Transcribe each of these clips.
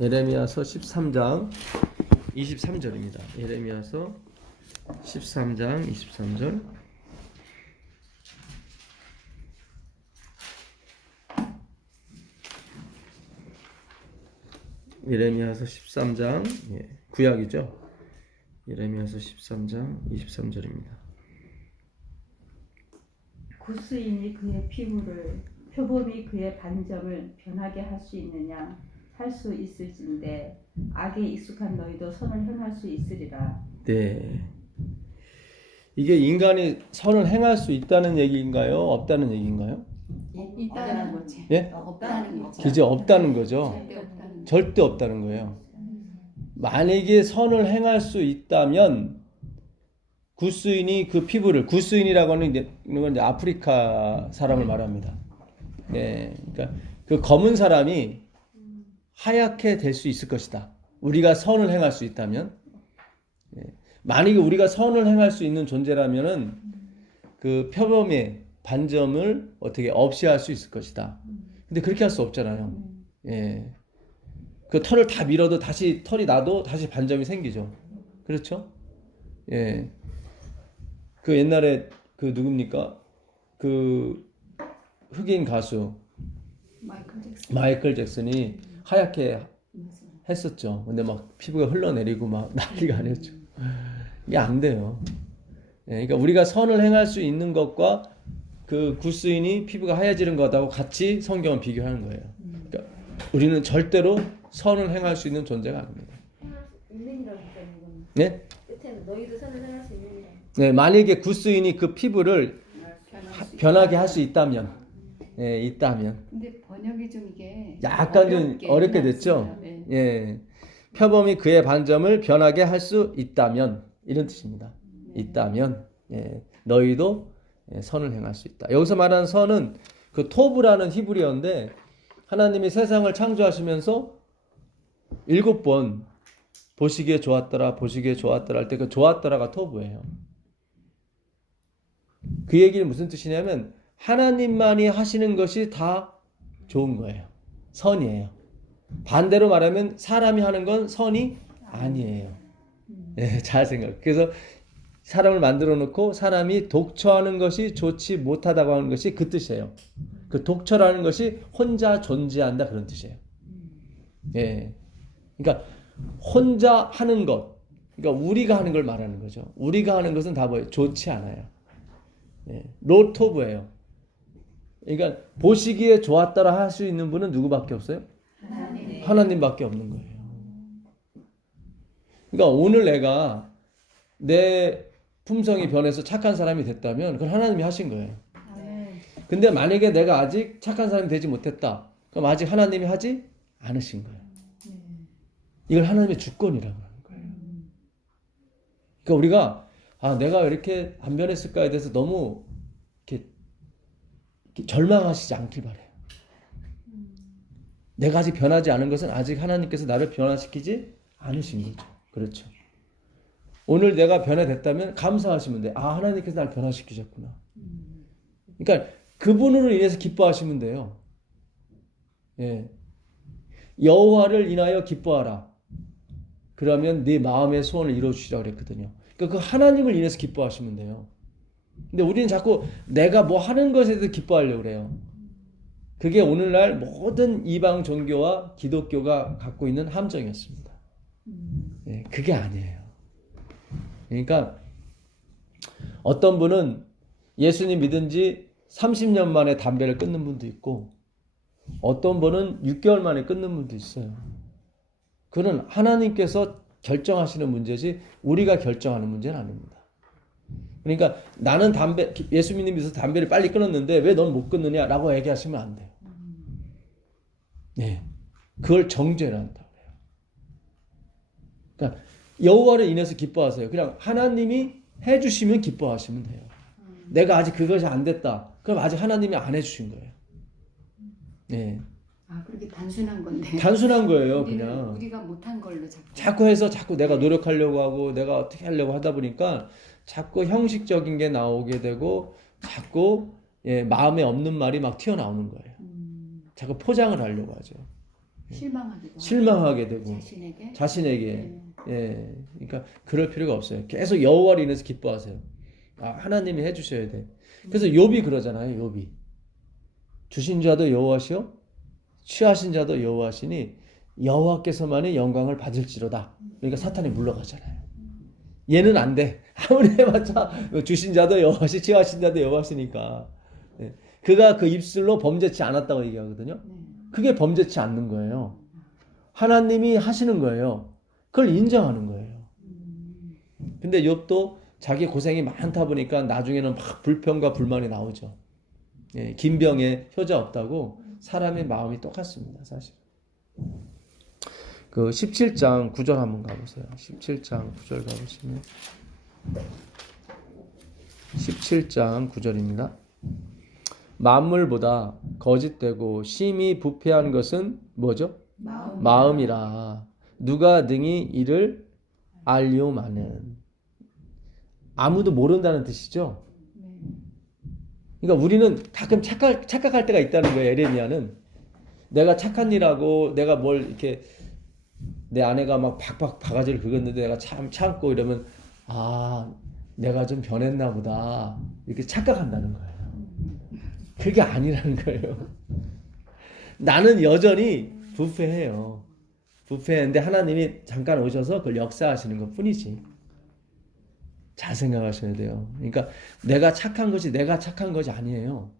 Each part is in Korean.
예레미야서 13장 23절입니다. 예레미야서 13장 23절. 예레미야서 13장 구약이죠. 예레미야서 13장 23절입니다. 구스인이 그의 피부를 표범이 그의 반점을 변하게 할 수 있느냐? 할 수 있을진데 악에 익숙한 너희도 선을 행할 수 있으리라. 네. 이게 인간이 선을 행할 수 있다는 얘기인가요? 없다는 얘기인가요? 있다는 거지. 예? 없다는 거지. 그죠? 없다는 거죠. 절대 없다는 절대 없다는 거예요. 만약에 선을 행할 수 있다면 구스인이 그 피부를, 구스인이라고 하는 건 이제 아프리카 사람을 말합니다. 네, 그러니까 그 검은 사람이 하얗게 될 수 있을 것이다. 우리가 선을 행할 수 있다면, 만약에 우리가 선을 행할 수 있는 존재라면은 그 표범의 반점을 어떻게 없이 할 수 있을 것이다. 근데 그렇게 할 수 없잖아요. 예. 그 털을 다 밀어도 다시 털이 나도 다시 반점이 생기죠. 그렇죠? 예. 그 옛날에 그 누굽니까? 그 흑인 가수 마이클 잭슨이 하얗게 했었죠. 근데 막 피부가 흘러내리고 막 난리가 아니었죠. 이게 안 돼요. 예. 그러니까 우리가 선을 행할 수 있는 것과 그 구스인이 피부가 하얘지는 것하고 같이 성경은 비교하는 거예요. 그러니까 우리는 절대로 선을 행할 수 있는 존재가 아닙니다. 있는이라고 했다는 건. 네? 끝에는 너희도 선을 행할 수 있느니라. 네, 만약에 구스인이 그 피부를 변하게 할 수 있다면, 있다면. 근데 번역이 좀 이게 약간 좀 어렵게 됐죠? 예. 표범이 그의 반점을 변하게 할 수 있다면, 이런 뜻입니다. 있다면, 너희도 선을 행할 수 있다. 여기서 말하는 선은 그 토브라는 히브리어인데, 하나님이 세상을 창조하시면서 7번 보시기에 좋았더라, 보시기에 좋았더라 할 때 그 좋았더라가 토브예요. 그 얘기는 무슨 뜻이냐면 하나님만이 하시는 것이 다 좋은 거예요. 선이에요. 반대로 말하면 사람이 하는 건 선이 아니에요. 잘 생각. 그래서 사람을 만들어 놓고 사람이 독처하는 것이 좋지 못하다고 하는 것이 그 뜻이에요. 그 독처라는 것이 혼자 존재한다 그런 뜻이에요. 예. 그러니까 혼자 하는 것, 그러니까 우리가 하는 걸 말하는 거죠. 우리가 하는 것은 다 뭐예요? 좋지 않아요. 로토브예요. 그러니까 보시기에 좋았더라 할 수 있는 분은 누구밖에 없어요? 하나님밖에 없는 거예요. 그러니까 오늘 내가 내 품성이 변해서 착한 사람이 됐다면 그건 하나님이 하신 거예요. 근데 만약에 내가 아직 착한 사람이 되지 못했다. 그럼 아직 하나님이 하지 않으신 거예요. 이걸 하나님의 주권이라고 하는 거예요. 그러니까 우리가 내가 왜 이렇게 안 변했을까에 대해서 너무 이렇게 절망하시지 않길 바래요. 내가 아직 변하지 않은 것은 아직 하나님께서 나를 변화시키지 않으신 거죠. 그렇죠. 오늘 내가 변화됐다면 감사하시면 돼. 하나님께서 나를 변화시키셨구나. 그러니까 그분으로 인해서 기뻐하시면 돼요. 예. 여호와를 인하여 기뻐하라. 그러면 네 마음의 소원을 이루어주시라고 그랬거든요. 그러니까 그 하나님을 인해서 기뻐하시면 돼요. 근데 우리는 자꾸 내가 뭐 하는 것에 대해서 기뻐하려고 그래요. 그게 오늘날 모든 이방 종교와 기독교가 갖고 있는 함정이었습니다. 그게 아니에요. 그러니까 어떤 분은 예수님 믿은 지 30년 만에 담배를 끊는 분도 있고 어떤 분은 6개월 만에 끊는 분도 있어요. 그는 하나님께서 결정하시는 문제지 우리가 결정하는 문제는 아닙니다. 그러니까 나는 예수 믿으면서 담배를 빨리 끊었는데 왜 넌 못 끊느냐 라고 얘기하시면 안 돼요. 그걸 정죄를 한다고 해요. 그러니까 여호와를 인해서 기뻐하세요. 그냥 하나님이 해주시면 기뻐하시면 돼요. 내가 아직 그것이 안 됐다. 그럼 아직 하나님이 안 해주신 거예요. 그렇게 단순한 건데. 단순한 거예요, 그냥. 우리가 못한 걸로 자꾸 해서 자꾸 내가 노력하려고 하고 내가 어떻게 하려고 하다 보니까 자꾸 형식적인 게 나오게 되고 자꾸 마음에 없는 말이 막 튀어나오는 거예요. 자꾸 포장을 하려고 하죠. 실망하게 되고 자신에게. 예, 그러니까 그럴 필요가 없어요. 계속 여호와로 인해서 기뻐하세요. 아, 하나님이 해주셔야 돼. 그래서 욥이 그러잖아요. 욥이 주신 자도 여호와시요 취하신 자도 여호와시니 여호와께서만이 영광을 받을지로다. 그러니까 사탄이 물러가잖아요. 얘는 안 돼. 아무리 해봤자 주신 자도 여호와시 취하신 자도 여호와시니까. 예. 그가 그 입술로 범죄치 않았다고 얘기하거든요. 그게 범죄치 않는 거예요. 하나님이 하시는 거예요. 그걸 인정하는 거예요. 근데 욥도 자기 고생이 많다 보니까 나중에는 막 불평과 불만이 나오죠. 예, 김병에 효자 없다고 사람의 마음이 똑같습니다. 사실. 그 17장 9절 한번 가보세요. 17장 9절 가보시면 17장 9절입니다. 만물보다 거짓되고 심히 부패한 것은 뭐죠? 마음이라. 누가 능히 이를 알리오마는. 아무도 모른다는 뜻이죠. 그러니까 우리는 가끔 착각할 때가 있다는 거예요. 에레미야는 내가 착한 일하고 내가 뭘 이렇게 내 아내가 막 박박 바가지를 긁었는데 내가 참고 이러면 아 내가 좀 변했나 보다 이렇게 착각한다는 거예요. 그게 아니라는 거예요. 나는 여전히 부패해요. 부패했는데 하나님이 잠깐 오셔서 그걸 역사하시는 것 뿐이지. 잘 생각하셔야 돼요. 그러니까 내가 착한 것이 아니에요.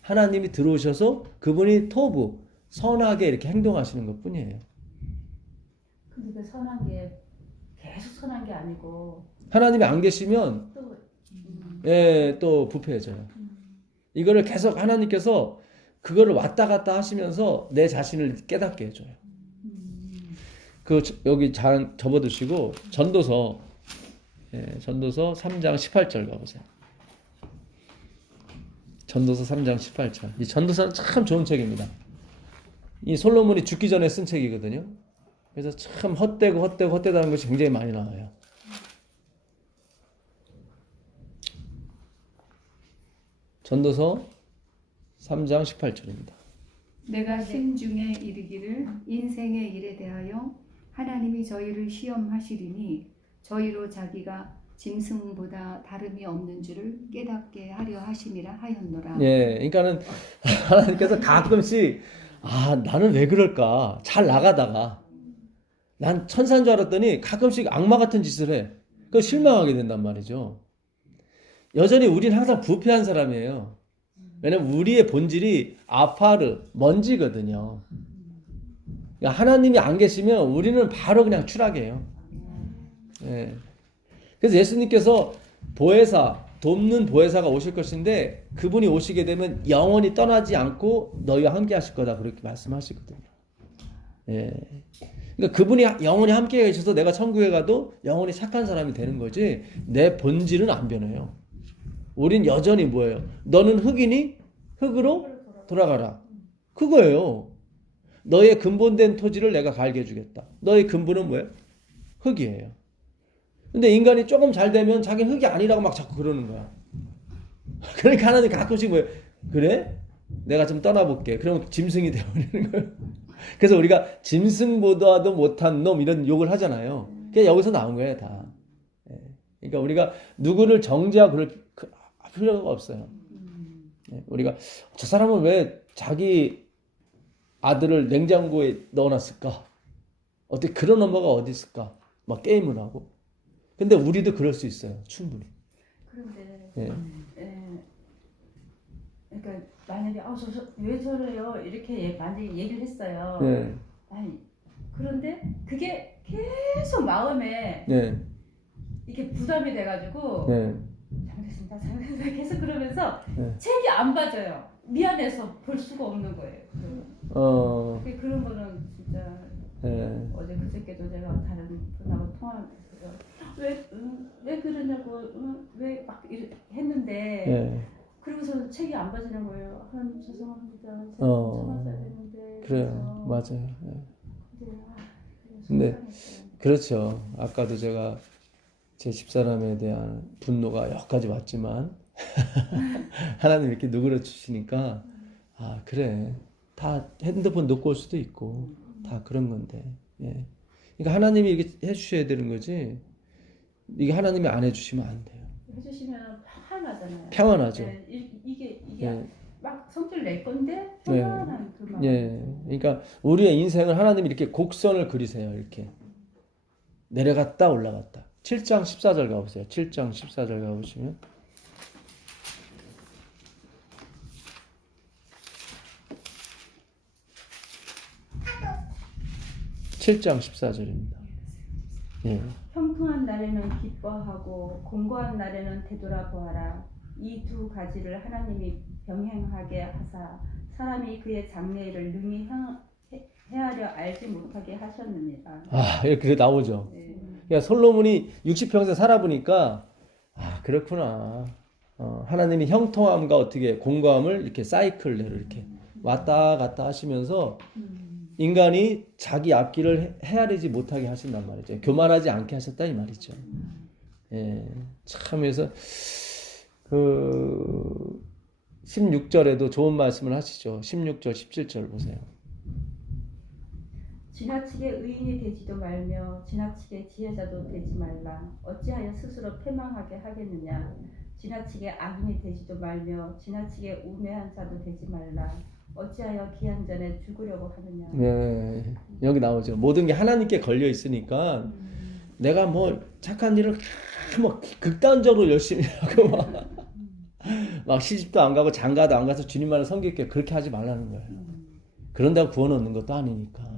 하나님이 들어오셔서 그분이 토부 선하게 이렇게 행동하시는 것 뿐이에요. 근데 그 선한 게 계속 선한 게 아니고 하나님이 안 계시면 또 예, 또 부패해져요. 이거를 계속 하나님께서 그거를 왔다 갔다 하시면서 내 자신을 깨닫게 해줘요. 그 여기 접어두시고 전도서 3장 18절 가보세요. 전도서 3장 18절. 이 전도서는 참 좋은 책입니다. 이 솔로몬이 죽기 전에 쓴 책이거든요. 그래서 참 헛되다는 것이 굉장히 많이 나와요. 전도서 3장 18절입니다. 내가 심중에 이르기를 인생의 일에 대하여 하나님이 저희를 시험하시리니 저희로 자기가 짐승보다 다름이 없는 줄을 깨닫게 하려 하심이라 하였노라. 예, 그러니까는 하나님께서 가끔씩 나는 왜 그럴까? 잘 나가다가 난 천사인 줄 알았더니 가끔씩 악마 같은 짓을 해. 그 실망하게 된단 말이죠. 여전히 우리는 항상 부패한 사람이에요. 왜냐면 우리의 본질이 아파르, 먼지거든요. 그러니까 하나님이 안 계시면 우리는 바로 그냥 추락해요. 예. 그래서 예수님께서 보혜사, 돕는 보혜사가 오실 것인데 그분이 오시게 되면 영원히 떠나지 않고 너희와 함께 하실 거다 그렇게 말씀하시거든요. 예. 그러니까 그분이 영원히 함께 계셔서 내가 천국에 가도 영원히 착한 사람이 되는 거지 내 본질은 안 변해요. 우린 여전히 뭐예요? 너는 흙이니 흙으로 돌아가라. 그거예요. 너의 근본된 토지를 내가 갈게 해주겠다. 너의 근본은 뭐예요? 흙이에요. 근데 인간이 조금 잘 되면 자기 흙이 아니라고 막 자꾸 그러는 거야. 그러니까 하나님 가끔씩 뭐예요? 그래? 내가 좀 떠나볼게. 그러면 짐승이 되어버리는 거예요. 그래서 우리가 짐승보다도 못한 놈 이런 욕을 하잖아요. 그게 여기서 나온 거예요 다. 그러니까 우리가 누구를 정죄하고 그럴 필요가 없어요. 우리가 저 사람은 왜 자기 아들을 냉장고에 넣어놨을까? 어떻게 그런 엄마가 어디 있을까? 막 게임을 하고. 근데 우리도 그럴 수 있어요. 충분히. 그런데 그러니까 만약에 왜 저래요? 이렇게 만약에 얘기를 했어요. 네. 아니 그런데 그게 계속 마음에 이게 부담이 돼가지고 잘못했습니다 계속 그러면서 책이 안 봐져요. 미안해서 볼 수가 없는 거예요. 그런 거는 진짜 어제 그저께도 제가 다른 분하고 통화하면서 왜 그러냐고 왜 막 했는데 그러고서 책이 안 봐지는 거예요. 하나님 죄송합니다. 참았어야 되는데. 그래요. 맞아요. 근데 그렇죠. 아까도 제가 제 집사람에 대한 분노가 여기까지 왔지만 하나님 이렇게 누그러 주시니까 그래 다 핸드폰 놓고 올 수도 있고 다 그런 건데. 예. 그러니까 하나님이 이렇게 해주셔야 되는 거지. 이게 하나님이 안 해주시면 안 돼요. 해주시면 평안하잖아요. 평안하죠. 네, 이게 예. 막 성질 낼 건데 네. 평안한 그 마음. 예. 그러니까 우리의 인생을 하나님이 이렇게 곡선을 그리세요. 이렇게 내려갔다 올라갔다. 7장 14절 가보세요. 7장 14절 가보시면 7장 14절입니다. 예. 형통한 날에는 기뻐하고 공고한 날에는 되돌아보아라. 이 두 가지를 하나님이 병행하게 하사 사람이 그의 장래일을 능히 헤아려 알지 못하게 하셨느니라. 아, 이렇게 나오죠. 네. 그러니까 솔로몬이 60평생 살아보니까 아, 그렇구나. 하나님이 형통함과 어떻게 공고함을 이렇게 사이클대로 이렇게 왔다 갔다 하시면서 인간이 자기 앞길을 헤아리지 못하게 하신단 말이죠. 교만하지 않게 하셨다 이 말이죠. 예, 참 그래서 그 16절에도 좋은 말씀을 하시죠. 16절, 17절 보세요. 지나치게 의인이 되지도 말며 지나치게 지혜자도 되지 말라. 어찌하여 스스로 패망하게 하겠느냐. 지나치게 악인이 되지도 말며 지나치게 우매한 자도 되지 말라. 어찌하여 기한 전에 죽으려고 하느냐. 네, 여기 나오죠. 모든 게 하나님께 걸려 있으니까 내가 뭐 착한 일을 뭐 극단적으로 열심히 하고 막 시집도 안 가고 장가도 안 가서 주님만을 섬길게 그렇게 하지 말라는 거예요. 그런다고 구원 얻는 것도 아니니까.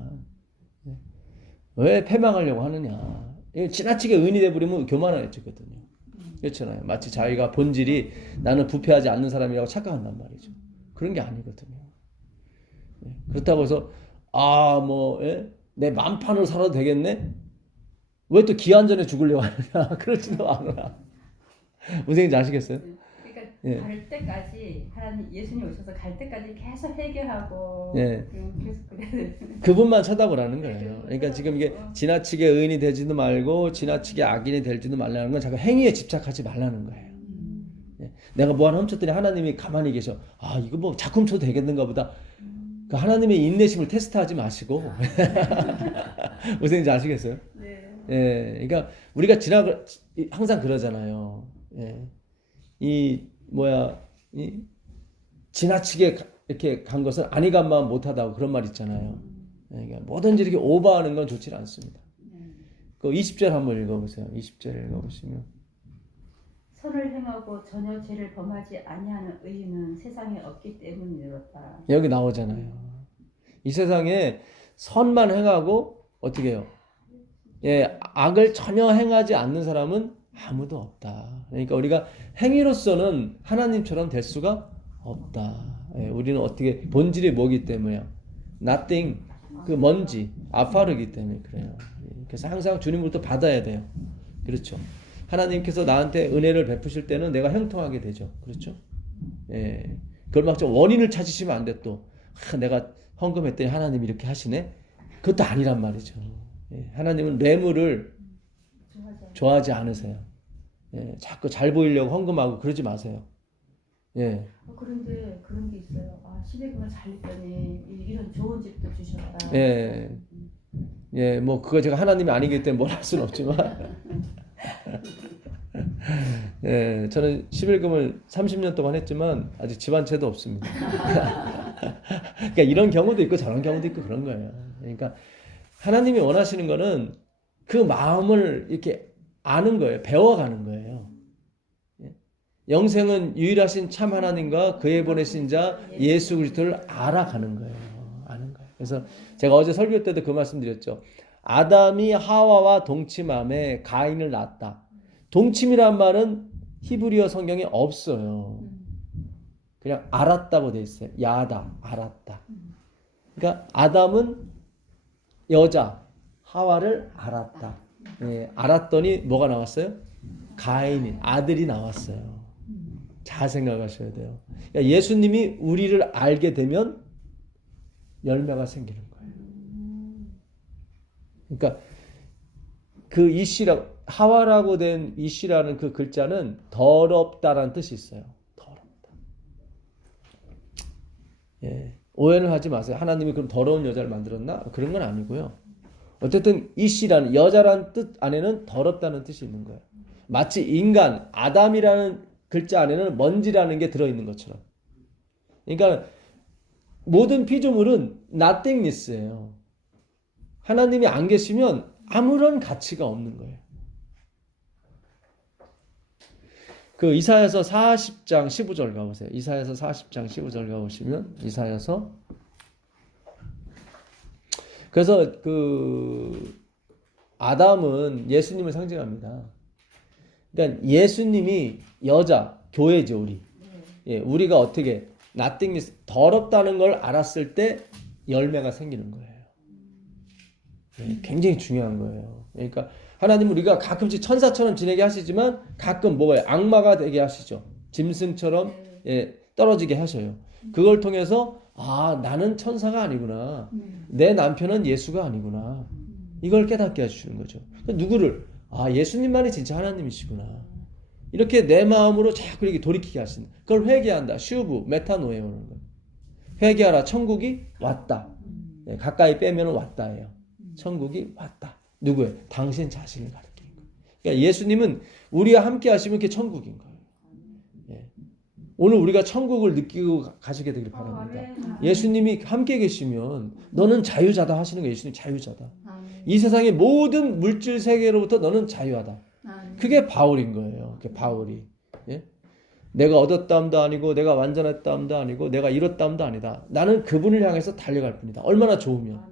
왜 패망하려고 하느냐. 지나치게 의인이 돼버리면 교만해지거든요. 그렇잖아요. 마치 자기가 본질이 나는 부패하지 않는 사람이라고 착각한단 말이죠. 그런 게 아니거든요. 그렇다고 해서 내 만판으로 살아도 되겠네? 왜 또 기한 전에 죽으려고 하느냐? 그렇지도 않아. 무슨 얘기인지 아시겠어요? 그러니까 예. 갈 때까지 하나님 예수님 오셔서 갈 때까지 계속 회개하고 예. 계속 그래야 돼. 그분만 쳐다보라는 거예요. 그러니까 지금 이게 지나치게 의인이 되지도 말고 지나치게 악인이 될지도 말라는 건 자꾸 행위에 집착하지 말라는 거예요. 예. 내가 뭐 하나 훔쳤더니 하나님이 가만히 계셔. 아, 이거 뭐 자꾸 훔쳐도 되겠는가 보다. 그 하나님의 인내심을 테스트하지 마시고 무슨 얘기인지 아시겠어요? 네. 예, 그러니까 우리가 항상 그러잖아요. 예, 지나치게 이렇게 간 것은 안이 간 마음 못하다고 그런 말 있잖아요. 예, 그러니까 뭐든지 이렇게 오버하는 건 좋지 않습니다. 그 20절 한번 읽어보세요. 20절 읽어보시면 선을 행하고 전혀 죄를 범하지 아니하는 의인은 세상에 없기 때문이었다. 여기 나오잖아요. 이 세상에 선만 행하고 어떻게 해요? 예, 악을 전혀 행하지 않는 사람은 아무도 없다. 그러니까 우리가 행위로서는 하나님처럼 될 수가 없다. 예, 우리는 어떻게 본질이 뭐기 때문에요? Nothing, 그 먼지, 아파르기 때문에 그래요. 그래서 항상 주님으로부터 받아야 돼요. 그렇죠. 하나님께서 나한테 은혜를 베푸실 때는 내가 형통하게 되죠. 그렇죠? 예, 그걸 막 좀 원인을 찾으시면 안 돼. 또 내가 헌금했더니 하나님이 이렇게 하시네. 그것도 아니란 말이죠. 예, 하나님은 뇌물을 좋아하지 않으세요. 예, 자꾸 잘 보이려고 헌금하고 그러지 마세요. 예. 그런데 그런 게 있어요. 11금을 잘 냈더니 이런 좋은 집도 주셨다. 예. 예, 뭐 그거 제가 하나님이 아니기 때문에 뭘 할 수는 없지만 예, 저는 11금을 30년 동안 했지만 아직 집 한 채도 없습니다. 그러니까 이런 경우도 있고 저런 경우도 있고 그런 거예요. 그러니까 하나님이 원하시는 거는 그 마음을 이렇게 아는 거예요. 배워가는 거예요. 영생은 유일하신 참 하나님과 그의 보내신 자 예수 그리스도를 알아가는 거예요. 아는 거예요. 그래서 제가 어제 설교 때도 그 말씀 드렸죠. 아담이 하와와 동침함에 가인을 낳았다. 동침이란 말은 히브리어 성경에 없어요. 그냥 알았다고 돼 있어요. 야다, 알았다. 그러니까 아담은 여자, 하와를 알았다. 예, 알았더니 뭐가 나왔어요? 가인이, 아들이 나왔어요. 잘 생각하셔야 돼요. 그러니까 예수님이 우리를 알게 되면 열매가 생기는 거예요. 그러니까 그 이씨라 하와라고 된 이씨라는 그 글자는 더럽다라는 뜻이 있어요. 더럽다. 예. 오해는 하지 마세요. 하나님이 그럼 더러운 여자를 만들었나? 그런 건 아니고요. 어쨌든 이씨라는 여자라는 뜻 안에는 더럽다는 뜻이 있는 거예요. 마치 인간 아담이라는 글자 안에는 먼지라는 게 들어있는 것처럼. 그러니까 모든 피조물은 nothingness예요. 하나님이 안 계시면 아무런 가치가 없는 거예요. 그 이사야서 40장 15절 가보세요. 이사야서 40장 15절 가보시면 이사야서 그래서 그 아담은 예수님을 상징합니다. 그러니까 예수님이 여자, 교회죠, 우리. 예, 우리가 어떻게 nothingness, 더럽다는 걸 알았을 때 열매가 생기는 거예요. 예, 굉장히 중요한 거예요. 그러니까 하나님 우리가 가끔씩 천사처럼 지내게 하시지만 가끔 뭐가요? 악마가 되게 하시죠. 짐승처럼 예, 떨어지게 하셔요. 그걸 통해서 아, 나는 천사가 아니구나. 내 남편은 예수가 아니구나. 이걸 깨닫게 해주시는 거죠. 누구를? 아, 예수님만이 진짜 하나님이시구나. 이렇게 내 마음으로 자꾸 이렇게 돌이키게 하신다. 그걸 회개한다. 슈브, 메타노에 오는 거. 회개하라. 천국이 왔다. 네, 가까이 빼면 왔다예요. 천국이 왔다. 누구예요? 당신 자신을 가리키는 거예요. 그러니까 예수님은 우리와 함께 하시면 그게 천국인 거예요. 예. 오늘 우리가 천국을 느끼고 가시게 되길 바랍니다. 예수님이 함께 계시면 너는 자유자다 하시는 거예요. 예수님 자유자다. 이 세상의 모든 물질 세계로부터 너는 자유하다. 그게 바울인 거예요. 그게 바울이. 예? 내가 얻었다함도 아니고 내가 완전했다함도 아니고 내가 이뤘다함도 아니다. 나는 그분을 향해서 달려갈 뿐이다. 얼마나 좋으면.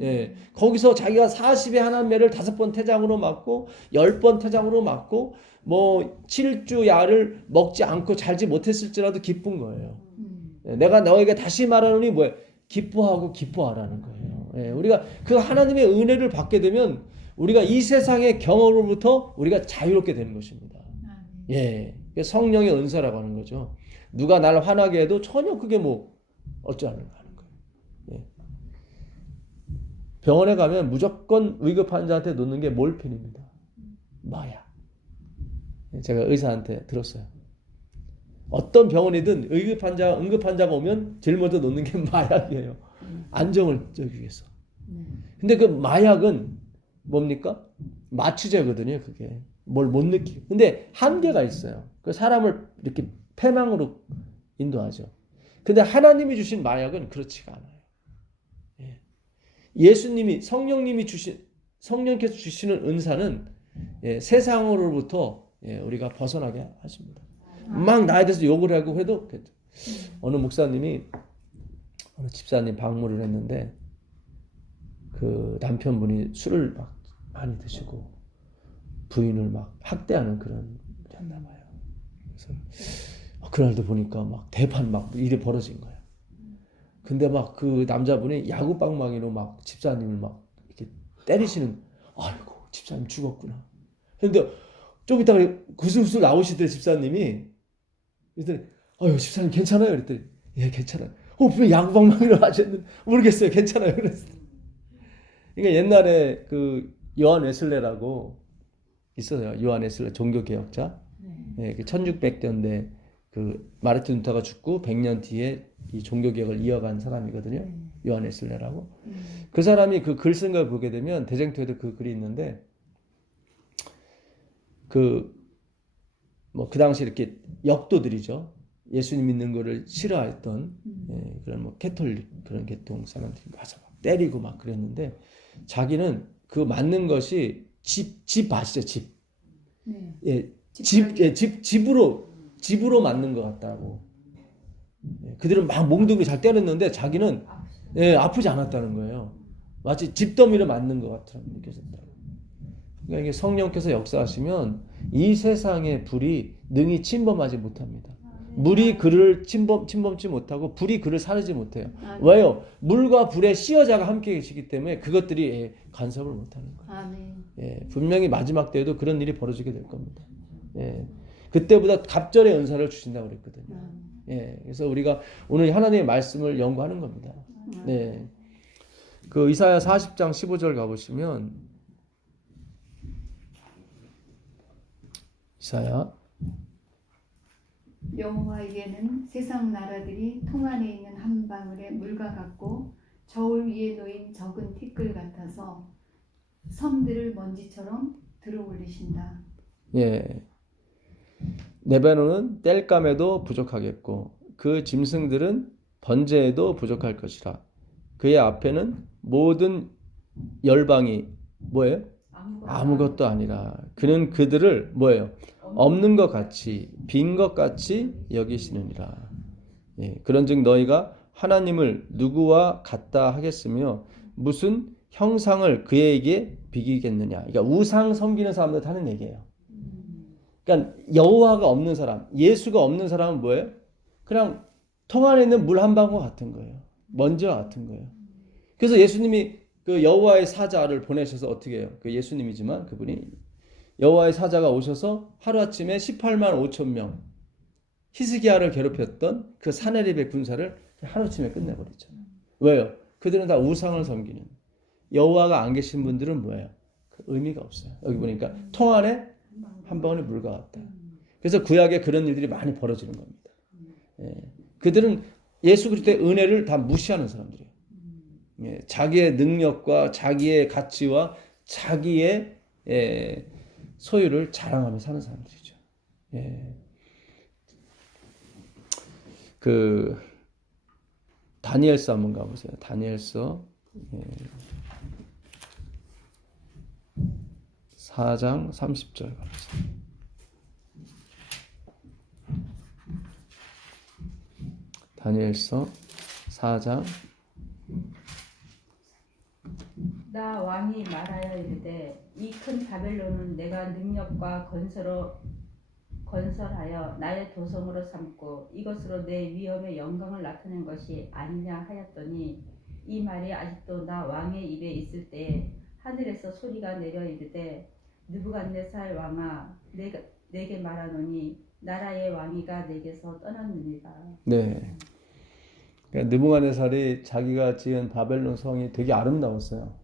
예, 거기서 자기가 40에 하나 매를 5번 태장으로 맞고 10번 태장으로 맞고 뭐 7주 야를 먹지 않고 살지 못했을지라도 기쁜 거예요. 예, 내가 너에게 다시 말하노니 뭐예요? 기뻐하고 기뻐하라는 거예요. 예, 우리가 그 하나님의 은혜를 받게 되면 우리가 이 세상의 경험으로부터 우리가 자유롭게 되는 것입니다. 예, 성령의 은사라고 하는 거죠. 누가 나를 화나게 해도 전혀 그게 뭐 어쩌라는 거. 병원에 가면 무조건 의급 환자한테 놓는 게 몰핀입니다. 마약. 제가 의사한테 들었어요. 어떤 병원이든 의급 환자, 응급 환자가 오면 제일 먼저 놓는 게 마약이에요. 안정을 주기 위해서. 근데 그 마약은 뭡니까? 마취제거든요, 그게. 뭘 못 느끼고. 근데 한계가 있어요. 그 사람을 이렇게 패망으로 인도하죠. 근데 하나님이 주신 마약은 그렇지가 않아요. 예수님이 성령께서 주시는 은사는 예, 세상으로부터 예, 우리가 벗어나게 하십니다. 막 나에 대해서 욕을 하고 해도 어느 목사님이 어느 집사님 방문을 했는데 그 남편분이 술을 막 많이 드시고 부인을 막 학대하는 그런 일이었나 봐요. 그래서 그날도 보니까 막 대판 막 일이 벌어진 거예요. 근데 막 그 남자분이 야구방망이로 막 집사님을 막 이렇게 때리시는, 아이고, 집사님 죽었구나. 근데 좀 이따가 구슬구슬 나오시더래, 집사님이. 그랬더니, 아유, 집사님 괜찮아요? 그랬더니, 예, 괜찮아요. 왜 야구방망이로 하셨는데, 모르겠어요. 괜찮아요. 그랬어요. 그러니까 옛날에 그 요한 웨슬레라고 있어요. 요한 웨슬레 종교개혁자. 예, 1600년대 그 마르틴 루터가 죽고 100년 뒤에 이 종교개혁을 이어간 사람이거든요. 요한 웨슬레라고. 그 사람이 그 글 쓴 걸 보게 되면 대쟁투에도 그 글이 있는데 그 당시 이렇게 역도들이죠. 예수님 믿는 거를 싫어했던 예, 그런 뭐 캐톨릭 그런 계통 사람들이 와서 막 때리고 막 그랬는데 자기는 그 맞는 것이 집 아시죠? 집. 예, 집으로 맞는 것 같다고. 그들은 막 몽둥이 잘 때렸는데 자기는 예, 아프지 않았다는 거예요. 마치 집더미로 맞는 것 같처럼 느껴졌다고. 그러니까 이게 성령께서 역사하시면 이 세상의 불이 능히 침범하지 못합니다. 물이 그를 침범치 못하고 불이 그를 사르지 못해요. 왜요? 물과 불의 씨여자가 함께 계시기 때문에 그것들이 예, 간섭을 못하는 거예요. 아멘. 예, 분명히 마지막 때에도 그런 일이 벌어지게 될 겁니다. 예, 그때보다 갑절의 은사를 주신다고 그랬거든요. 예, 그래서 우리가 오늘 하나님의 말씀을 연구하는 겁니다. 네, 그 이사야 40장 15절 가보시면 이사야 여호와에게는 세상 나라들이 통 안에 있는 한 방울의 물과 같고 저울 위에 놓인 적은 티끌 같아서 섬들을 먼지처럼 들어올리신다. 예. 레바논은 땔감에도 부족하겠고 그 짐승들은 번제에도 부족할 것이라. 그의 앞에는 모든 열방이 뭐예요? 아무것도 아니라 그는 그들을 뭐예요? 없는 것 같이 빈 것 같이 여기시느니라. 예, 그런즉 너희가 하나님을 누구와 같다 하겠으며 무슨 형상을 그에게 비기겠느냐. 그러니까 우상 섬기는 사람들 하는 얘기예요. 그러니까 여호와가 없는 사람, 예수가 없는 사람은 뭐예요? 그냥 통 안에 있는 물 한 방울 같은 거예요. 먼지와 같은 거예요. 그래서 예수님이 그 여호와의 사자를 보내셔서 어떻게 해요? 그 예수님이지만 그분이 여호와의 사자가 오셔서 하루아침에 18만 5천 명 히스기야를 괴롭혔던 그 사네립의 군사를 하루아침에 끝내버리죠. 왜요? 그들은 다 우상을 섬기는, 여호와가 안 계신 분들은 뭐예요? 그 의미가 없어요. 여기 보니까 통 안에 한 방울의 물과 같다. 그래서 구약에 그런 일들이 많이 벌어지는 겁니다. 예. 그들은 예수 그리스도의 은혜를 다 무시하는 사람들이에요. 예. 자기의 능력과 자기의 가치와 자기의 소유를 자랑하며 사는 사람들이죠. 예. 그 다니엘서 한번 가보세요. 다니엘서 4장 30절 가보세요. 다니엘서 4장 나 왕이 말하여 이르되 이 큰 바벨론은 내가 능력과 건설하여 나의 도성으로 삼고 이것으로 내 위엄의 영광을 나타낸 것이 아니냐 하였더니 이 말이 아직도 나 왕의 입에 있을 때에 하늘에서 소리가 내려 이르되 느부갓네살 왕아 내게 말하노니 나라의 왕위가 내게서 떠났느니라. 네. 그러니까 느부갓네살이 자기가 지은 바벨론 성이 되게 아름다웠어요.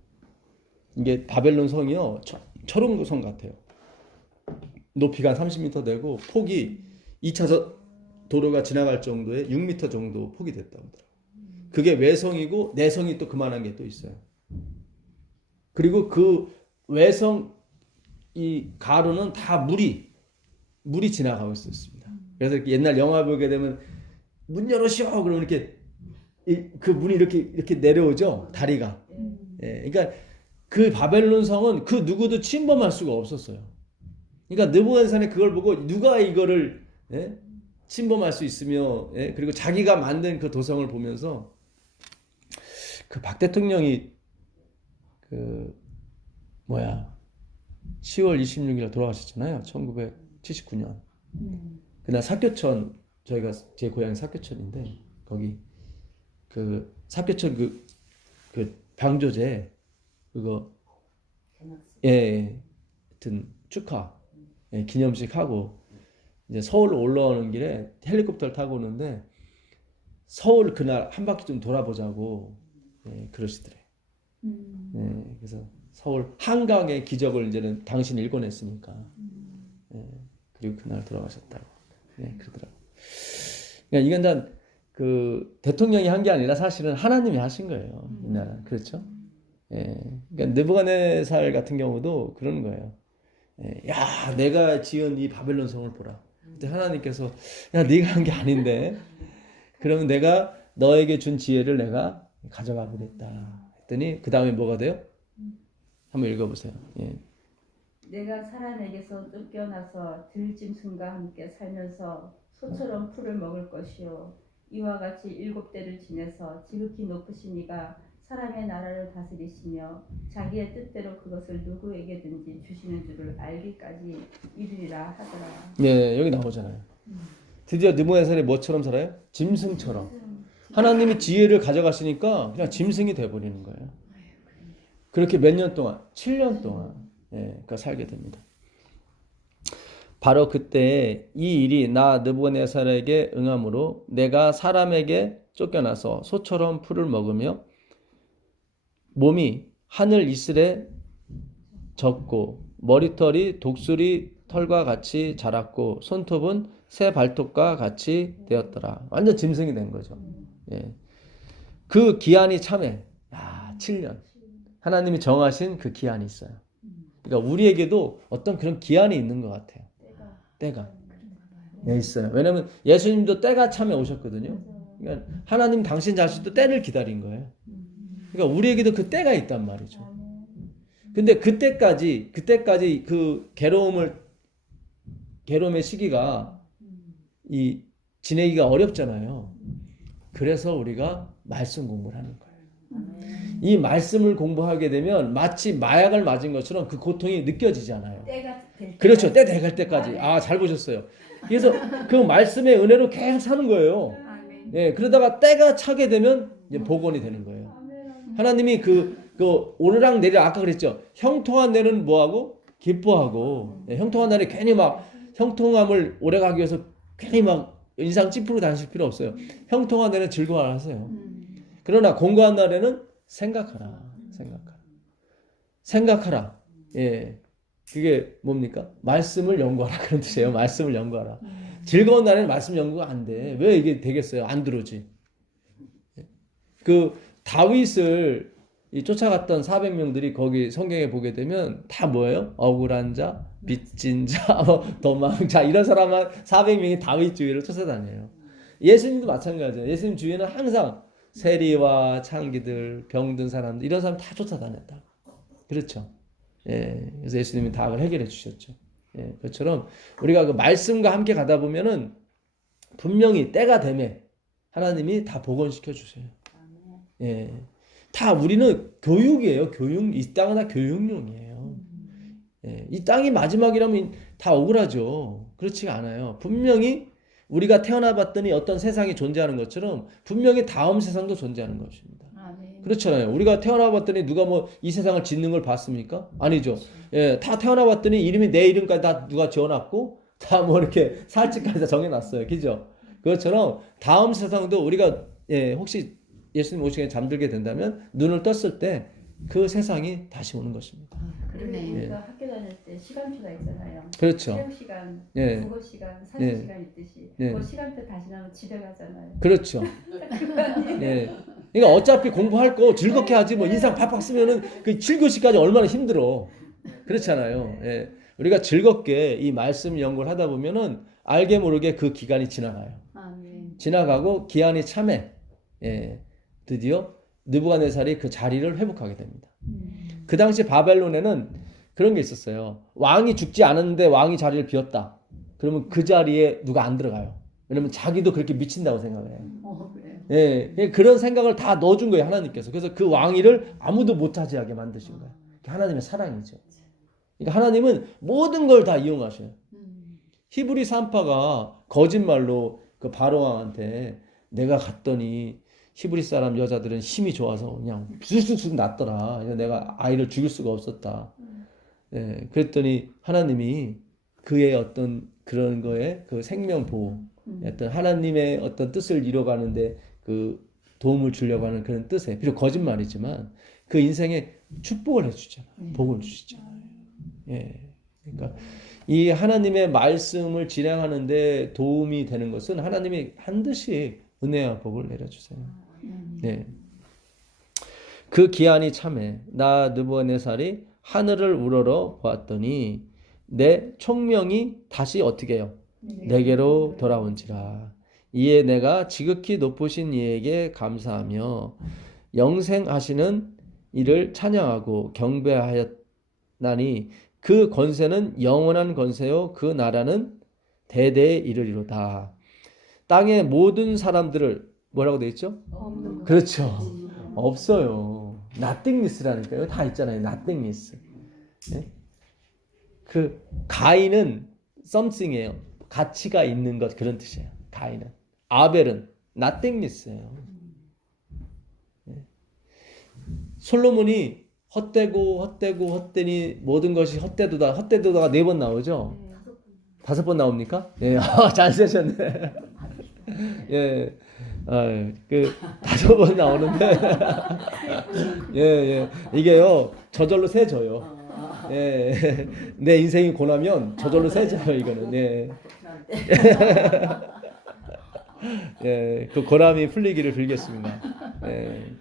이게 바벨론 성이요, 철옹 성 같아요. 높이가 30m 되고 폭이 2차선 도로가 지나갈 정도의 6m 정도 폭이 됐다고 하더라고요. 그게 외성이고 내성이 또 그만한 게 또 있어요. 그리고 그 외성 이 가로는 다 물이 지나가고 있었습니다. 그래서 옛날 영화 보게 되면 문 열으시오 그러면 이렇게 그 문이 이렇게 내려오죠, 다리가. 예, 그러니까 그 바벨론 성은 그 누구도 침범할 수가 없었어요. 그러니까 느부갓네살이 그걸 보고 누가 이거를 침범할 수 있으며, 그리고 자기가 만든 그 도성을 보면서 그 박 대통령이 10월 26일 돌아가셨잖아요. 1979년. 그날 사교천, 저희가 제 고향이 사교천인데 거기 그 사교천 그 방조제 그거 하여튼 축하 기념식 하고 이제 서울로 올라오는 길에 헬리콥터를 타고 오는데 서울 그날 한 바퀴 좀 돌아보자고 그러시더래. 그래서 서울 한강의 기적을 이제는 당신이 읽어냈으니까 그리고 그날 돌아가셨다고 그러더라고. 그러니까 이건 다 그 대통령이 한 게 아니라 사실은 하나님이 하신 거예요. 이 나라. 그렇죠? 그러니까 느부갓네살 같은 경우도 그런 거예요. 야, 내가 지은 이 바벨론 성을 보라. 그때 하나님께서 야, 네가 한 게 아닌데 그러면 내가 너에게 준 지혜를 내가 가져가 보겠다 했더니 그 다음에 뭐가 돼요? 한번 읽어보세요. 내가 사람에게서 쫓겨나서 들짐승과 함께 살면서 소처럼 풀을 먹을 것이요 이와 같이 7대를 지내서 지극히 높으신 이가 사람의 나라를 다스리시며 자기의 뜻대로 그것을 누구에게든지 주시는 줄을 알기까지 이르리라 하더라. 네, 여기 나오잖아요. 드디어 느부갓네살이 뭐처럼 살아요? 짐승처럼. 하나님이 지혜를 가져가시니까 그냥 짐승이 돼버리는 거예요. 그렇게 몇 년 동안? 7년 동안 살게 됩니다. 바로 그때 이 일이 나 느부갓네살에게 응함으로 내가 사람에게 쫓겨나서 소처럼 풀을 먹으며 몸이 하늘 이슬에 젖고 머리털이 독수리 털과 같이 자랐고 손톱은 새 발톱과 같이 되었더라. 완전 짐승이 된 거죠. 예. 그 기한이 참해. 7년. 하나님이 정하신 그 기한이 있어요. 그러니까 우리에게도 어떤 그런 기한이 있는 것 같아요. 때가. 네, 있어요. 왜냐하면 예수님도 때가 참에 오셨거든요. 그러니까 하나님 당신 자신도 때를 기다린 거예요. 그러니까 우리에게도 그 때가 있단 말이죠. 근데 그때까지 그 괴로움의 시기가 지내기가 어렵잖아요. 그래서 우리가 말씀 공부를 하는 거예요. 이 말씀을 공부하게 되면 마치 마약을 맞은 것처럼 그 고통이 느껴지잖아요. 때가 될 그렇죠. 때 돼갈 때까지. 잘 보셨어요. 그래서 그 말씀의 은혜로 계속 사는 거예요. 아멘. 예, 그러다가 때가 차게 되면 이제 복원이 되는 거예요. 하나님이 그 오르락 내리락 아까 그랬죠. 형통한 날은 뭐하고? 기뻐하고. 예, 형통한 날에 괜히 막 형통함을 오래가기 위해서 괜히 막 인상 찌푸리고 다니실 필요 없어요. 형통한 날에는 즐거워하세요. 그러나 공고한 날에는 생각하라. 예, 그게 뭡니까? 말씀을 연구하라 그런 뜻이에요. 말씀을 연구하라. 즐거운 날에는 말씀 연구가 안 돼. 왜 이게 되겠어요? 안 들어오지. 그 다윗을 쫓아갔던 400명들이 거기 성경에 보게 되면 다 뭐예요? 억울한 자, 빚진 자, 도망자 이런 사람만 400명이 다윗 주위를 쫓아다녀요. 예수님도 마찬가지예요. 예수님 주위에는 항상 세리와 창기들, 병든 사람들 이런 사람 다 쫓아다녔다. 그렇죠. 예, 그래서 예수님이 다 그걸 해결해 주셨죠. 예, 그것처럼 우리가 그 말씀과 함께 가다 보면은 분명히 때가 되면 하나님이 다 복원시켜 주세요. 예, 다 우리는 교육이에요. 교육. 이 땅은 다 교육용이에요. 예, 이 땅이 마지막이라면 다 억울하죠. 그렇지가 않아요. 분명히 우리가 태어나 봤더니 어떤 세상이 존재하는 것처럼 분명히 다음 세상도 존재하는 것입니다. 아멘. 그렇잖아요. 우리가 태어나 봤더니 누가 뭐 이 세상을 짓는 걸 봤습니까? 아니죠. 예, 다 태어나 봤더니 이름이 내 이름까지 다 누가 지어놨고 다 뭐 이렇게 살찌까지 다 정해놨어요. 그죠? 그것처럼 다음 세상도 우리가 혹시 예수님 오시게 잠들게 된다면 눈을 떴을 때 그 세상이 다시 오는 것입니다. 그러네. 우리가 학교 다닐 때 시간표가 있잖아요. 그렇죠. 체육 시간, 예. 국어 시간, 사진 예. 시간 있듯이 예. 그 시간표 다시 나면 집에 가잖아요. 그렇죠. 예. 그러니까 어차피 공부할 거 즐겁게 하지 뭐 인상 팍팍 쓰면은 그 7교시까지 얼마나 힘들어. 그렇잖아요. 예. 우리가 즐겁게 이 말씀 연구를 하다 보면은 알게 모르게 그 기간이 지나가요. 아멘. 지나가고 기한이 참해. 예. 드디어 느부갓네살이 그 자리를 회복하게 됩니다. 그 당시 바벨론에는 그런 게 있었어요. 왕이 죽지 않았는데 왕이 자리를 비웠다. 그러면 그 자리에 누가 안 들어가요. 왜냐면 자기도 그렇게 미친다고 생각해요. 그래요. 예, 그런 생각을 다 넣어준 거예요, 하나님께서. 그래서 그 왕위를 아무도 못 차지하게 만드신 거예요. 하나님의 사랑이죠. 그러니까 하나님은 모든 걸 다 이용하셔요. 히브리 산파가 거짓말로 그 바로 왕한테 내가 갔더니 히브리 사람 여자들은 힘이 좋아서 그냥 쑥쑥 났더라. 내가 아이를 죽일 수가 없었다. 예, 그랬더니 하나님이 그의 어떤 그런 거에 그 생명 보호, 어떤 하나님의 어떤 뜻을 이뤄가는데 그 도움을 주려고 하는 그런 뜻에 비록 거짓말이지만 그 인생에 축복을 해주잖아요. 복을 주시잖아요. 예, 그러니까 이 하나님의 말씀을 진행하는데 도움이 되는 것은 하나님이 반드시 은혜와 복을 내려주세요. 네. 그 기한이 참해. 나 느부갓네살이 하늘을 우러러 보았더니 내 총명이 다시 어떻게 해요? 내게로 돌아온지라. 이에 내가 지극히 높으신 이에게 감사하며 영생하시는 이를 찬양하고 경배하였나니 그 권세는 영원한 권세요 그 나라는 대대에 이르리로다. 땅의 모든 사람들을 뭐라고 되어 있죠? 그렇죠. 없어요. nothingness라니까요. 다 있잖아요. nothingness. 네? 그 가인은 something이에요. 가치가 있는 것 그런 뜻이에요. 가인은. 아벨은 nothingness예요. 네. 솔로몬이 헛되니 모든 것이 헛되도다. 헛되도다가 4번 나오죠. 5번 나옵니까? 예, 잘 쓰셨네. 예, 그 5번 나오는데, 예, 이게요 저절로 세져요. 예. 내 인생이 고나면 저절로 세져요, 이거는. 예. 예. 그 고남이 풀리기를 빌겠습니다. 예.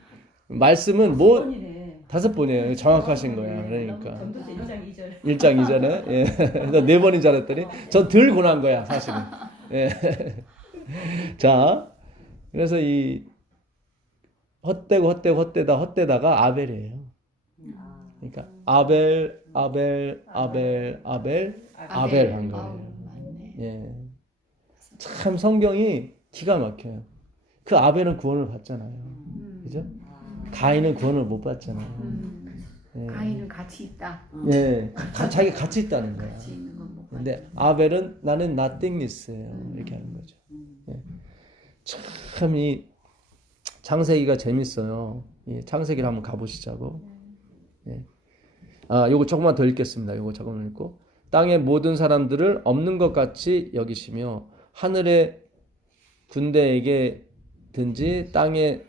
말씀은 뭐 번이네. 5번이에요. 정확하신 거야. 그러니까. 전도서 1장 2절. 1장 2절에 예. 4번인 줄 알았더니 전 덜 고난 거야, 사실은. 예. 자, 그래서 이 헛되다가 아벨이에요. 그러니까 아벨 한 거예요. 맞네. 예. 참 성경이 기가 막혀요. 그 아벨은 구원을 받잖아요. 그죠? 가인은 구원을 못 받잖아요. 예. 가인은 같이 있다. 예. 자기 같이 있다는 거야. 같이 있는 건 못. 근데 아벨은 나는 nothingness예요. 이렇게 하는 거죠. 예. 참 이 창세기가 재밌어요. 이 창세기를 한번 가보시자고. 예. 요거 조금만 더 읽겠습니다. 요거 조금 읽고 땅의 모든 사람들을 없는 것 같이 여기시며 하늘의 군대에게든지 땅의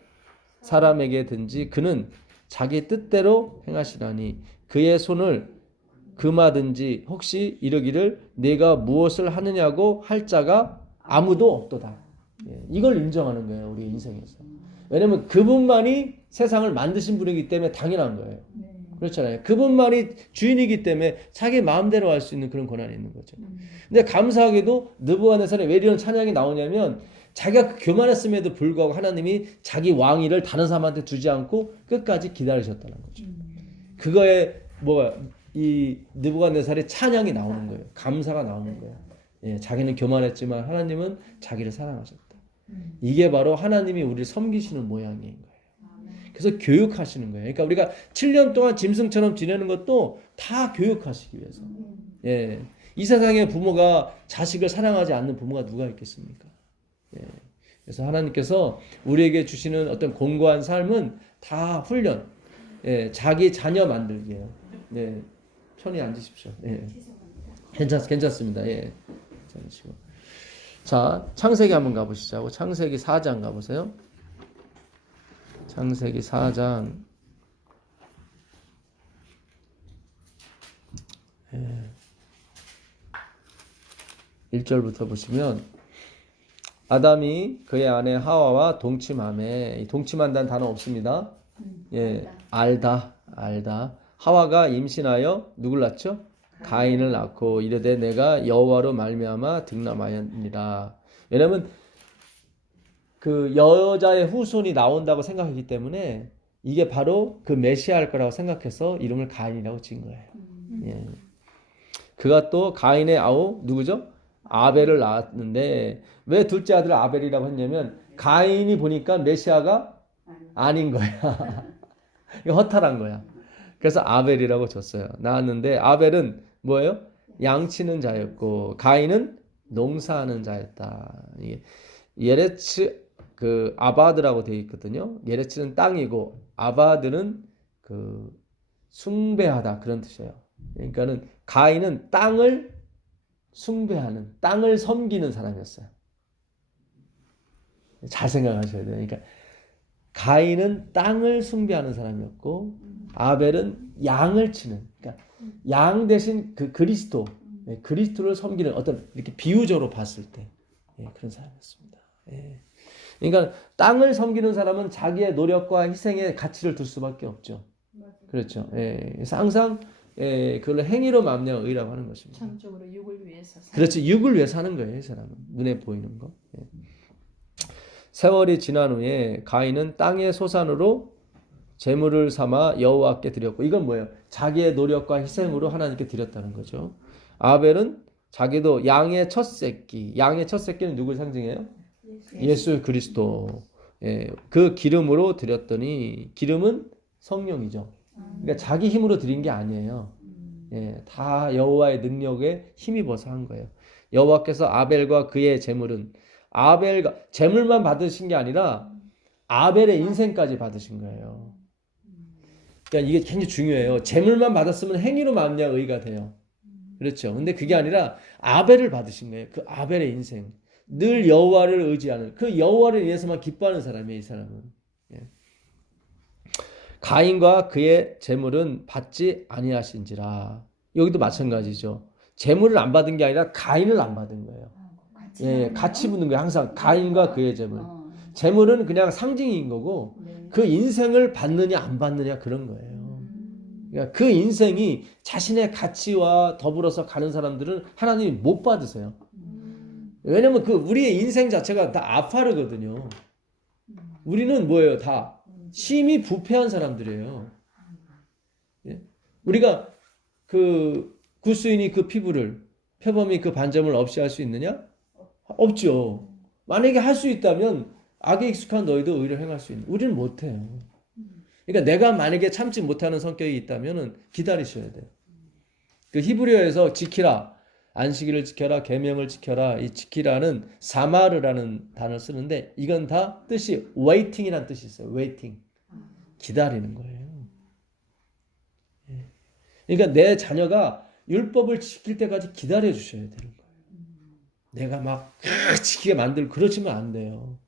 사람에게든지 그는 자기 뜻대로 행하시나니 그의 손을 금하든지 혹시 이르기를 내가 무엇을 하느냐고 할 자가 아무도 없도다. 예, 이걸 인정하는 거예요, 우리 인생에서. 왜냐면 그분만이 세상을 만드신 분이기 때문에 당연한 거예요. 그렇잖아요. 그분만이 주인이기 때문에 자기 마음대로 할 수 있는 그런 권한이 있는 거죠. 근데 감사하게도 느부갓네살에 왜 이런 찬양이 나오냐면 자기가 교만했음에도 불구하고 하나님이 자기 왕위를 다른 사람한테 주지 않고 끝까지 기다리셨다는 거죠. 그거에 이 느부갓네살의 찬양이 나오는 거예요. 감사가 나오는 거예요. 예, 자기는 교만했지만 하나님은 자기를 사랑하셨다. 이게 바로 하나님이 우리를 섬기시는 모양인 거예요. 그래서 교육하시는 거예요. 그러니까 우리가 7년 동안 짐승처럼 지내는 것도 다 교육하시기 위해서. 예, 이 세상에 부모가 자식을 사랑하지 않는 부모가 누가 있겠습니까? 예, 그래서 하나님께서 우리에게 주시는 어떤 공고한 삶은 다 훈련, 예, 자기 자녀 만들기예요. 예, 편히 앉으십시오. 예, 괜찮습니다. 예, 괜찮으시고. 자, 창세기 한번 가보시자고. 창세기 4장 가보세요. 창세기 4장. 예. 1절부터 보시면 아담이 그의 아내 하와와 동침하매, 동침한다는 단어 없습니다. 예, 알다. 하와가 임신하여 누굴 낳죠? 가인을 낳고 이르되 내가 여호와로 말미암아 득남하였니라. 왜냐면 그 여자의 후손이 나온다고 생각했기 때문에 이게 바로 그 메시아일 거라고 생각해서 이름을 가인이라고 지은 거예요. 예. 그가 또 가인의 아우 누구죠? 아벨을 낳았는데 왜 둘째 아들을 아벨이라고 했냐면 가인이 보니까 메시아가 아닌 거야. 이거 허탈한 거야. 그래서 아벨이라고 줬어요. 낳았는데 아벨은 뭐예요? 양치는 자였고 가인은 농사하는 자였다. 이게 예레츠 그 아바드라고 되어 있거든요. 예레츠는 땅이고 아바드는 그 숭배하다 그런 뜻이에요. 그러니까는 가인은 땅을 숭배하는, 땅을 섬기는 사람이었어요. 잘 생각하셔야 돼요. 그러니까 가인은 땅을 숭배하는 사람이었고 아벨은 양을 치는, 그러니까 양 대신 그 그리스도를 섬기는 어떤 이렇게 비유적으로 봤을 때 그런 사람이었습니다. 그러니까 땅을 섬기는 사람은 자기의 노력과 희생의 가치를 둘 수밖에 없죠. 그렇죠. 그래서 항상 그걸 행위로 마음내어 의라고 하는 것입니다. 전적으로 육을 위해서. 그렇지, 육을 위해 사는 거예요, 이 사람은. 눈에 보이는 거. 세월이 지난 후에 가인은 땅의 소산으로 제물을 삼아 여호와께 드렸고, 이건 뭐예요? 자기의 노력과 희생으로 하나님께 드렸다는 거죠. 아벨은 자기도 양의 첫 새끼는 누굴 상징해요? 예수 그리스도. 그 기름으로 드렸더니, 기름은 성령이죠. 그러니까 자기 힘으로 드린 게 아니에요. 다 여호와의 능력에 힘입어서 한 거예요. 여호와께서 아벨과 그의 제물은 제물만 받으신 게 아니라 아벨의 인생까지 받으신 거예요. 그러니까 이게 굉장히 중요해요. 제물만 받았으면 행위로 말미암아 의가 돼요. 그렇죠. 근데 그게 아니라 아벨을 받으신 거예요. 그 아벨의 인생. 늘 여호와를 의지하는, 그 여호와를 위해서만 기뻐하는 사람이에요, 이 사람은. 가인과 그의 제물은 받지 아니하신지라. 여기도 마찬가지죠. 재물을 안 받은 게 아니라 가인을 안 받은 거예요. 예, 같이 붙는 거예요. 항상 가인과 그의 재물. 재물은 그냥 상징인 거고 네. 그 인생을 받느냐 안 받느냐 그런 거예요. 그러니까 그 인생이 자신의 가치와 더불어서 가는 사람들은 하나님이 못 받으세요. 왜냐면 그 우리의 인생 자체가 다 아파르거든요. 우리는 뭐예요? 다 심히 부패한 사람들이에요. 예? 우리가 그 구스인이 그 피부를 표범이 그 반점을 없이 할 수 있느냐? 없죠. 만약에 할 수 있다면 악에 익숙한 너희도 의를 행할 수 있는. 우리는 못해요. 그러니까 내가 만약에 참지 못하는 성격이 있다면 기다리셔야 돼요. 그 히브리어에서 지키라, 안식일을 지켜라, 계명을 지켜라. 이 지키라는 사마르라는 단어를 쓰는데 이건 다 뜻이 waiting이라는 뜻이 있어요. waiting. 기다리는 거예요. 그러니까 내 자녀가 율법을 지킬 때까지 기다려 주셔야 되는 거예요. 내가 막 지키게 만들고 그러시면 안 돼요.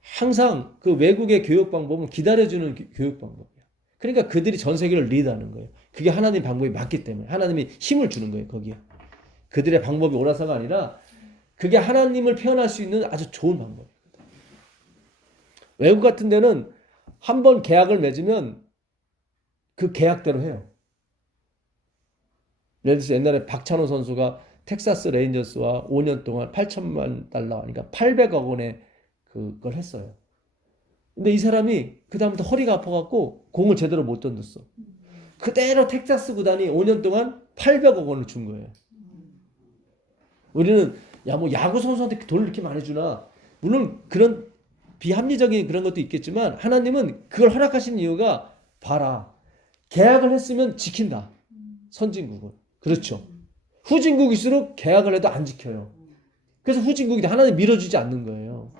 항상 그 외국의 교육 방법은 기다려주는 교육 방법이야. 그러니까 그들이 전 세계를 리드하는 거예요. 그게 하나님 방법이 맞기 때문에 하나님이 힘을 주는 거예요. 거기에 그들의 방법이 옳아서가 아니라 그게 하나님을 표현할 수 있는 아주 좋은 방법이거든. 외국 같은 데는 한 번 계약을 맺으면 그 계약대로 해요. 예를 들어서 옛날에 박찬호 선수가 텍사스 레인저스와 5년 동안 8천만 달러, 그러니까 800억 원의 그걸 했어요. 근데 이 사람이 그 다음부터 허리가 아파갖고 공을 제대로 못 던졌어. 그대로 텍사스 구단이 5년 동안 800억 원을 준 거예요. 우리는 야 뭐 야구 선수한테 돈을 이렇게 많이 주나? 물론 그런 비합리적인 그런 것도 있겠지만 하나님은 그걸 허락하신 이유가 봐라. 계약을 했으면 지킨다. 선진국은. 그렇죠. 후진국일수록 계약을 해도 안 지켜요. 그래서 후진국이 하나님 밀어주지 않는 거예요.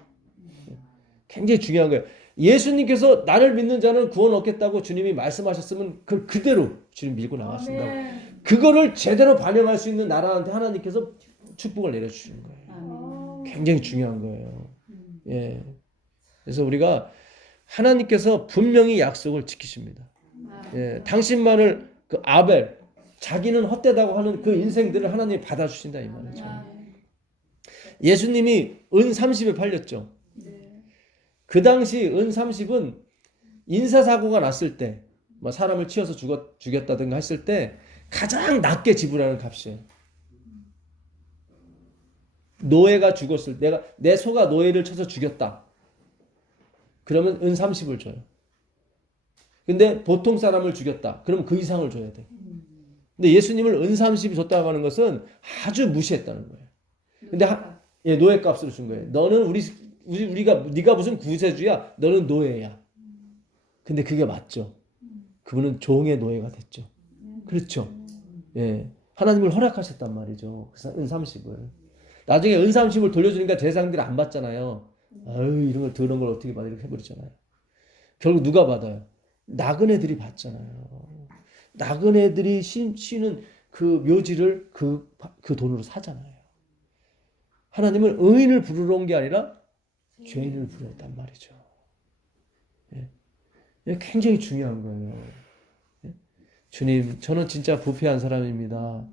굉장히 중요한 거예요. 예수님께서 나를 믿는 자는 구원 얻겠다고 주님이 말씀하셨으면 그걸 그대로 주님 밀고 나가신다고. 아멘. 그거를 제대로 반영할 수 있는 나라한테 하나님께서 축복을 내려주시는 거예요. 아멘. 굉장히 중요한 거예요. 예. 그래서 우리가 하나님께서 분명히 약속을 지키십니다. 예. 당신만을 그 아벨 자기는 헛되다고 하는 그 인생들을 하나님이 받아주신다 이 말이죠. 예수님이 은 30에 팔렸죠. 그 당시 은 30은 인사사고가 났을 때, 뭐 사람을 치어서 죽였다든가 했을 때 가장 낮게 지불하는 값이에요. 노예가 죽었을 때, 내 소가 노예를 쳐서 죽였다. 그러면 은 30을 줘요. 근데 보통 사람을 죽였다. 그러면 그 이상을 줘야 돼. 근데 예수님을 은 30이 줬다고 하는 것은 아주 무시했다는 거예요. 근데 예, 노예 값으로 준 거예요. 너는 네가 무슨 구세주야? 너는 노예야. 근데 그게 맞죠. 그분은 종의 노예가 됐죠. 그렇죠. 예. 하나님을 허락하셨단 말이죠. 그래서 은 30을. 나중에 은 30을 돌려주니까 제사장들이 안 받잖아요. 아유, 이런 걸 더러운 걸 어떻게 받아 이렇게 해버리잖아요. 결국 누가 받아요? 나그네들이 받잖아요. 나그네들이 쉬는 그 묘지를 그 돈으로 사잖아요. 하나님은 의인을 부르러 온 게 아니라 죄인을 부르렀단 말이죠. 예. 굉장히 중요한 거예요. 예? 주님, 저는 진짜 부패한 사람입니다.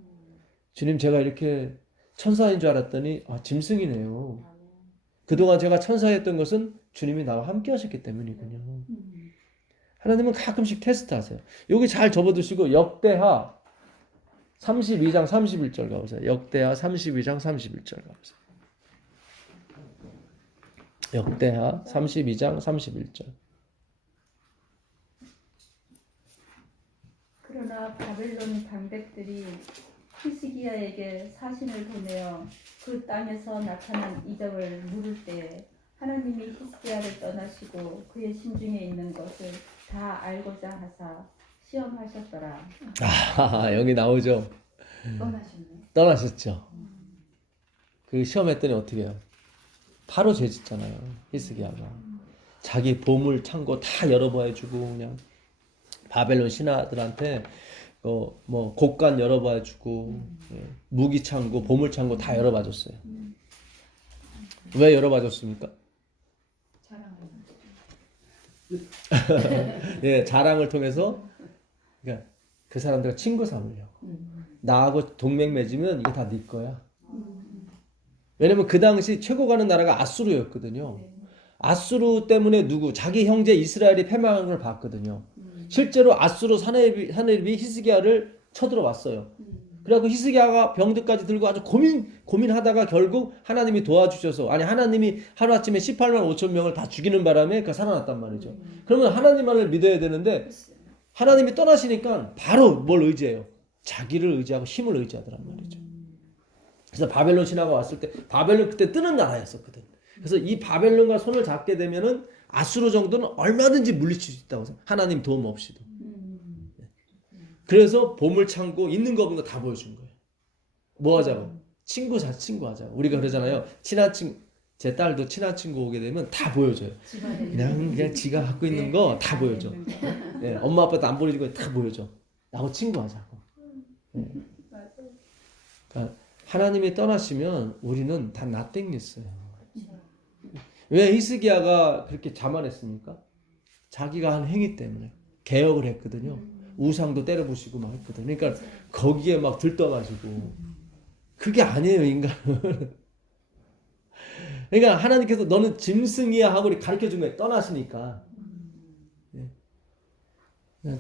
주님, 제가 이렇게 천사인 줄 알았더니 짐승이네요. 그동안 제가 천사였던 것은 주님이 나와 함께 하셨기 때문이군요. 하나님은 가끔씩 테스트하세요. 여기 잘 접어두시고 역대하 32장 31절 가보세요. 역대하 32장 31절 가보세요. 역대하 32장 31절. 그러나 바벨론 방백들이 히스기야에게 사신을 보내어 그 땅에서 나타난 이적을 물을 때에 하나님이 히스기야를 떠나시고 그의 심중에 있는 것을 다 알고자 하사 시험하셨더라. 여기 나오죠. 떠나셨네. 떠나셨죠. 그 시험했더니 어떻게 해요? 바로 죄짓잖아요. 히스기야가. 자기 보물 창고 다 열어봐주고 그냥 바벨론 신하들한테 뭐 곡간 열어봐주고 무기 창고, 보물 창고 다 열어봐줬어요. 왜 열어봐줬습니까? 예, 자랑을 통해서 그러니까 그 사람들과 친구 삼으려고. 나하고 동맹 맺으면 이거 다 네 거야. 왜냐면 그 당시 최고 가는 나라가 아수르였거든요. 아수르 때문에 자기 형제 이스라엘이 패망한 걸 봤거든요. 실제로 아수르 사내립이 히스기야를 쳐들어왔어요. 그래갖고 히스기야가 병들까지 들고 아주 고민하다가 결국 하나님이 도와주셔서, 아니 하나님이 하루아침에 18만 5천 명을 다 죽이는 바람에 그 살아났단 말이죠. 그러면 하나님만을 믿어야 되는데 하나님이 떠나시니까 바로 뭘 의지해요? 자기를 의지하고 힘을 의지하더란 말이죠. 그래서 바벨론 신화가 왔을 때, 바벨론 그때 뜨는 나라였었거든. 그래서 이 바벨론과 손을 잡게 되면은 아수르 정도는 얼마든지 물리칠 수 있다고 생각해요. 하나님 도움 없이도. 그래서 보물창고 있는 거 없는 거 다 보여준 거예요. 뭐 하자고? 친구 하자고. 우리가 그러잖아요. 친한 친구, 제 딸도 친한 친구 오게 되면 다 보여줘요. 그냥 지가 갖고 있는 거 다 보여줘. 네, 엄마 아빠도 안 보여준 거 다 보여줘. 나하고 친구 하자고. 네. 그러니까 하나님이 떠나시면 우리는 다 나땡겼어요. 왜 히스기야가 그렇게 자만했습니까? 자기가 한 행위 때문에 개혁을 했거든요. 우상도 때려부시고 막 했거든요. 그러니까 거기에 막 들떠가지고. 그게 아니에요, 인간은. 그러니까 하나님께서 너는 짐승이야 하고 가르쳐준 거예요. 떠나시니까.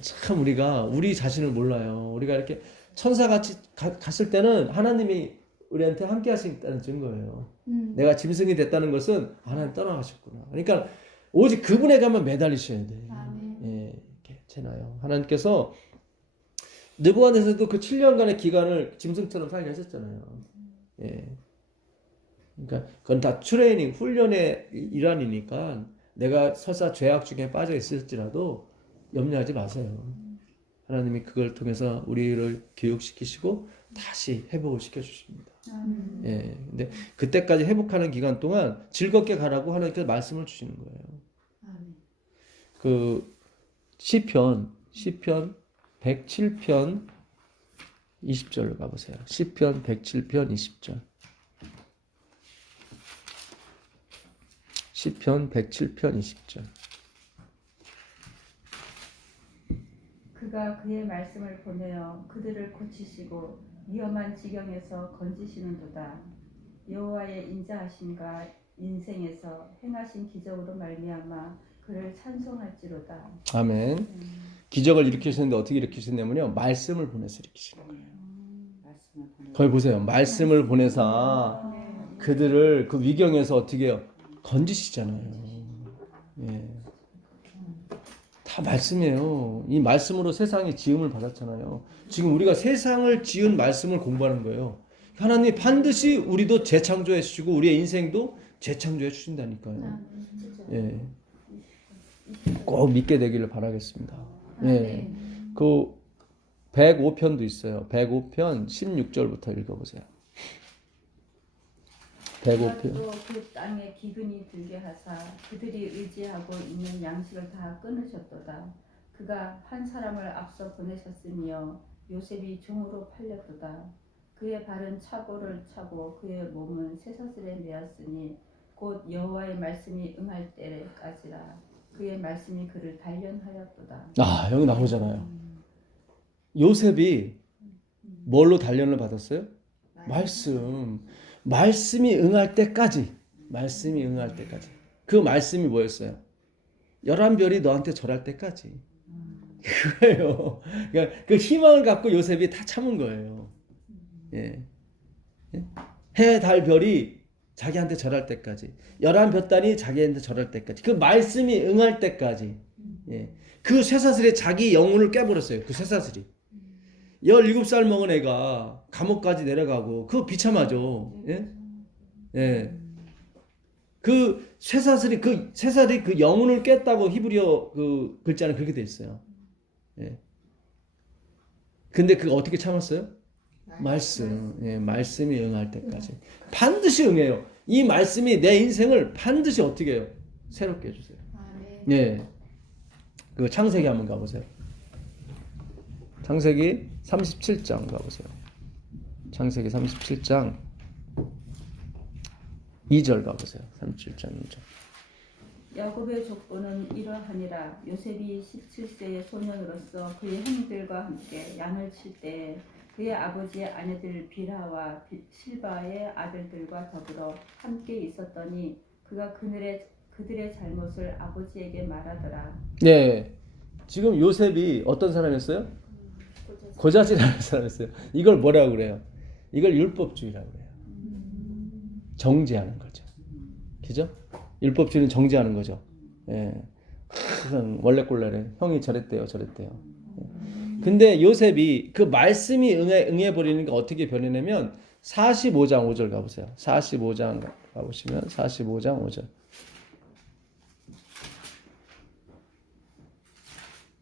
참 우리 자신을 몰라요. 우리가 이렇게 천사같이 갔을 때는 하나님이 우리한테 함께 하신다는 증거예요. 내가 짐승이 됐다는 것은 하나님 떠나가셨구나. 그러니까 오직 그분에 가면 매달리셔야 돼. 예, 이렇게 되나요? 하나님께서 느부갓네살도 그 7년간의 기간을 짐승처럼 살게 하셨잖아요. 예. 그러니까 그건 다 트레이닝, 훈련의 일환이니까 내가 설사 죄악 중에 빠져 있을지라도 염려하지 마세요. 하나님이 그걸 통해서 우리를 교육시키시고 다시 회복을 시켜주십니다. 예, 근데 그때까지 회복하는 기간 동안 즐겁게 가라고 하나님께서 말씀을 주시는 거예요. 그 시편 107편 20절로 가보세요. 시편 107편 20절. 시편 107편 20절. 그가 그의 말씀을 보내어 그들을 고치시고 위험한 지경에서 건지시는도다. 여호와의 인자하심과 인생에서 행하신 기적으로 말미암아 그를 찬송할지로다. 아멘. 기적을 일으키시는데 어떻게 일으키시냐면요, 말씀을 보내서 일으키시는 거예요. 거기 보세요. 말씀을 보내서 그들을 그 위경에서 어떻게 해요? 건지시잖아요. 예. 다 말씀이에요. 이 말씀으로 세상이 지음을 받았잖아요. 지금 우리가 세상을 지은 말씀을 공부하는 거예요. 하나님이 반드시 우리도 재창조해 주시고 우리의 인생도 재창조해 주신다니까요. 예. 꼭 믿게 되기를 바라겠습니다. 예. 그 105편도 있어요. 105편 16절부터 읽어보세요. 105편. 또 그 땅에 기근이 들게 하사 그들이 의지하고 있는 양식을 다 끊으셨도다. 그가 한 사람을 앞서 보내셨으며 요셉이 종으로 팔렸도다. 그의 발은 차고를 차고 그의 몸은 쇠사슬에 매었으니 곧 여호와의 말씀이 응할 때까지라. 그의 말씀이 그를 단련하였도다. 아, 여기 나오잖아요. 요셉이 뭘로 단련을 받았어요? 말씀. 말씀이 응할 때까지. 말씀이 응할 때까지. 그 말씀이 뭐였어요? 11별이 너한테 절할 때까지. 그거예요. 그러니까 그 희망을 갖고 요셉이 다 참은 거예요. 예. 해, 달, 별이 자기한테 절할 때까지. 11볕단이 자기한테 절할 때까지. 그 말씀이 응할 때까지. 예. 그 쇠사슬에 자기 영혼을 깨버렸어요. 그 쇠사슬이. 17살 먹은 애가 감옥까지 내려가고 그거 비참하죠. 예? 예. 그 쇠사슬이 그 영혼을 깼다고 히브리어 그 글자는 그렇게 돼 있어요. 예. 근데 그거 어떻게 참았어요? 말씀. 예, 말씀이 응할 때까지. 반드시 응해요. 이 말씀이 내 인생을 반드시 어떻게 해요? 새롭게 해주세요. 예. 그 창세기 한번 가보세요. 창세기 37장 가보세요. 창세기 37장 2절 가보세요. 37장 2절. 야곱의 족보는 이러하니라. 요셉이 17세의 소년으로서 그의 형들과 함께 양을 칠 때 그의 아버지의 아내들 빌하와 실바의 아들들과 더불어 함께 있었더니 그가 그들의 잘못을 아버지에게 말하더라. 네. 지금 요셉이 어떤 사람이었어요? 고자질하는 사람이었어요. 이걸 뭐라고 그래요? 이걸 율법주의라고 그래요. 정죄하는 거죠. 그죠? 율법주의는 정죄하는 거죠. 예. 항상 원래꼴래래. 형이 저랬대요. 근데 요셉이 그 말씀이 응해버리는 게 어떻게 변해냐면 45장 5절 가보세요. 45장 가보시면 45장 5절.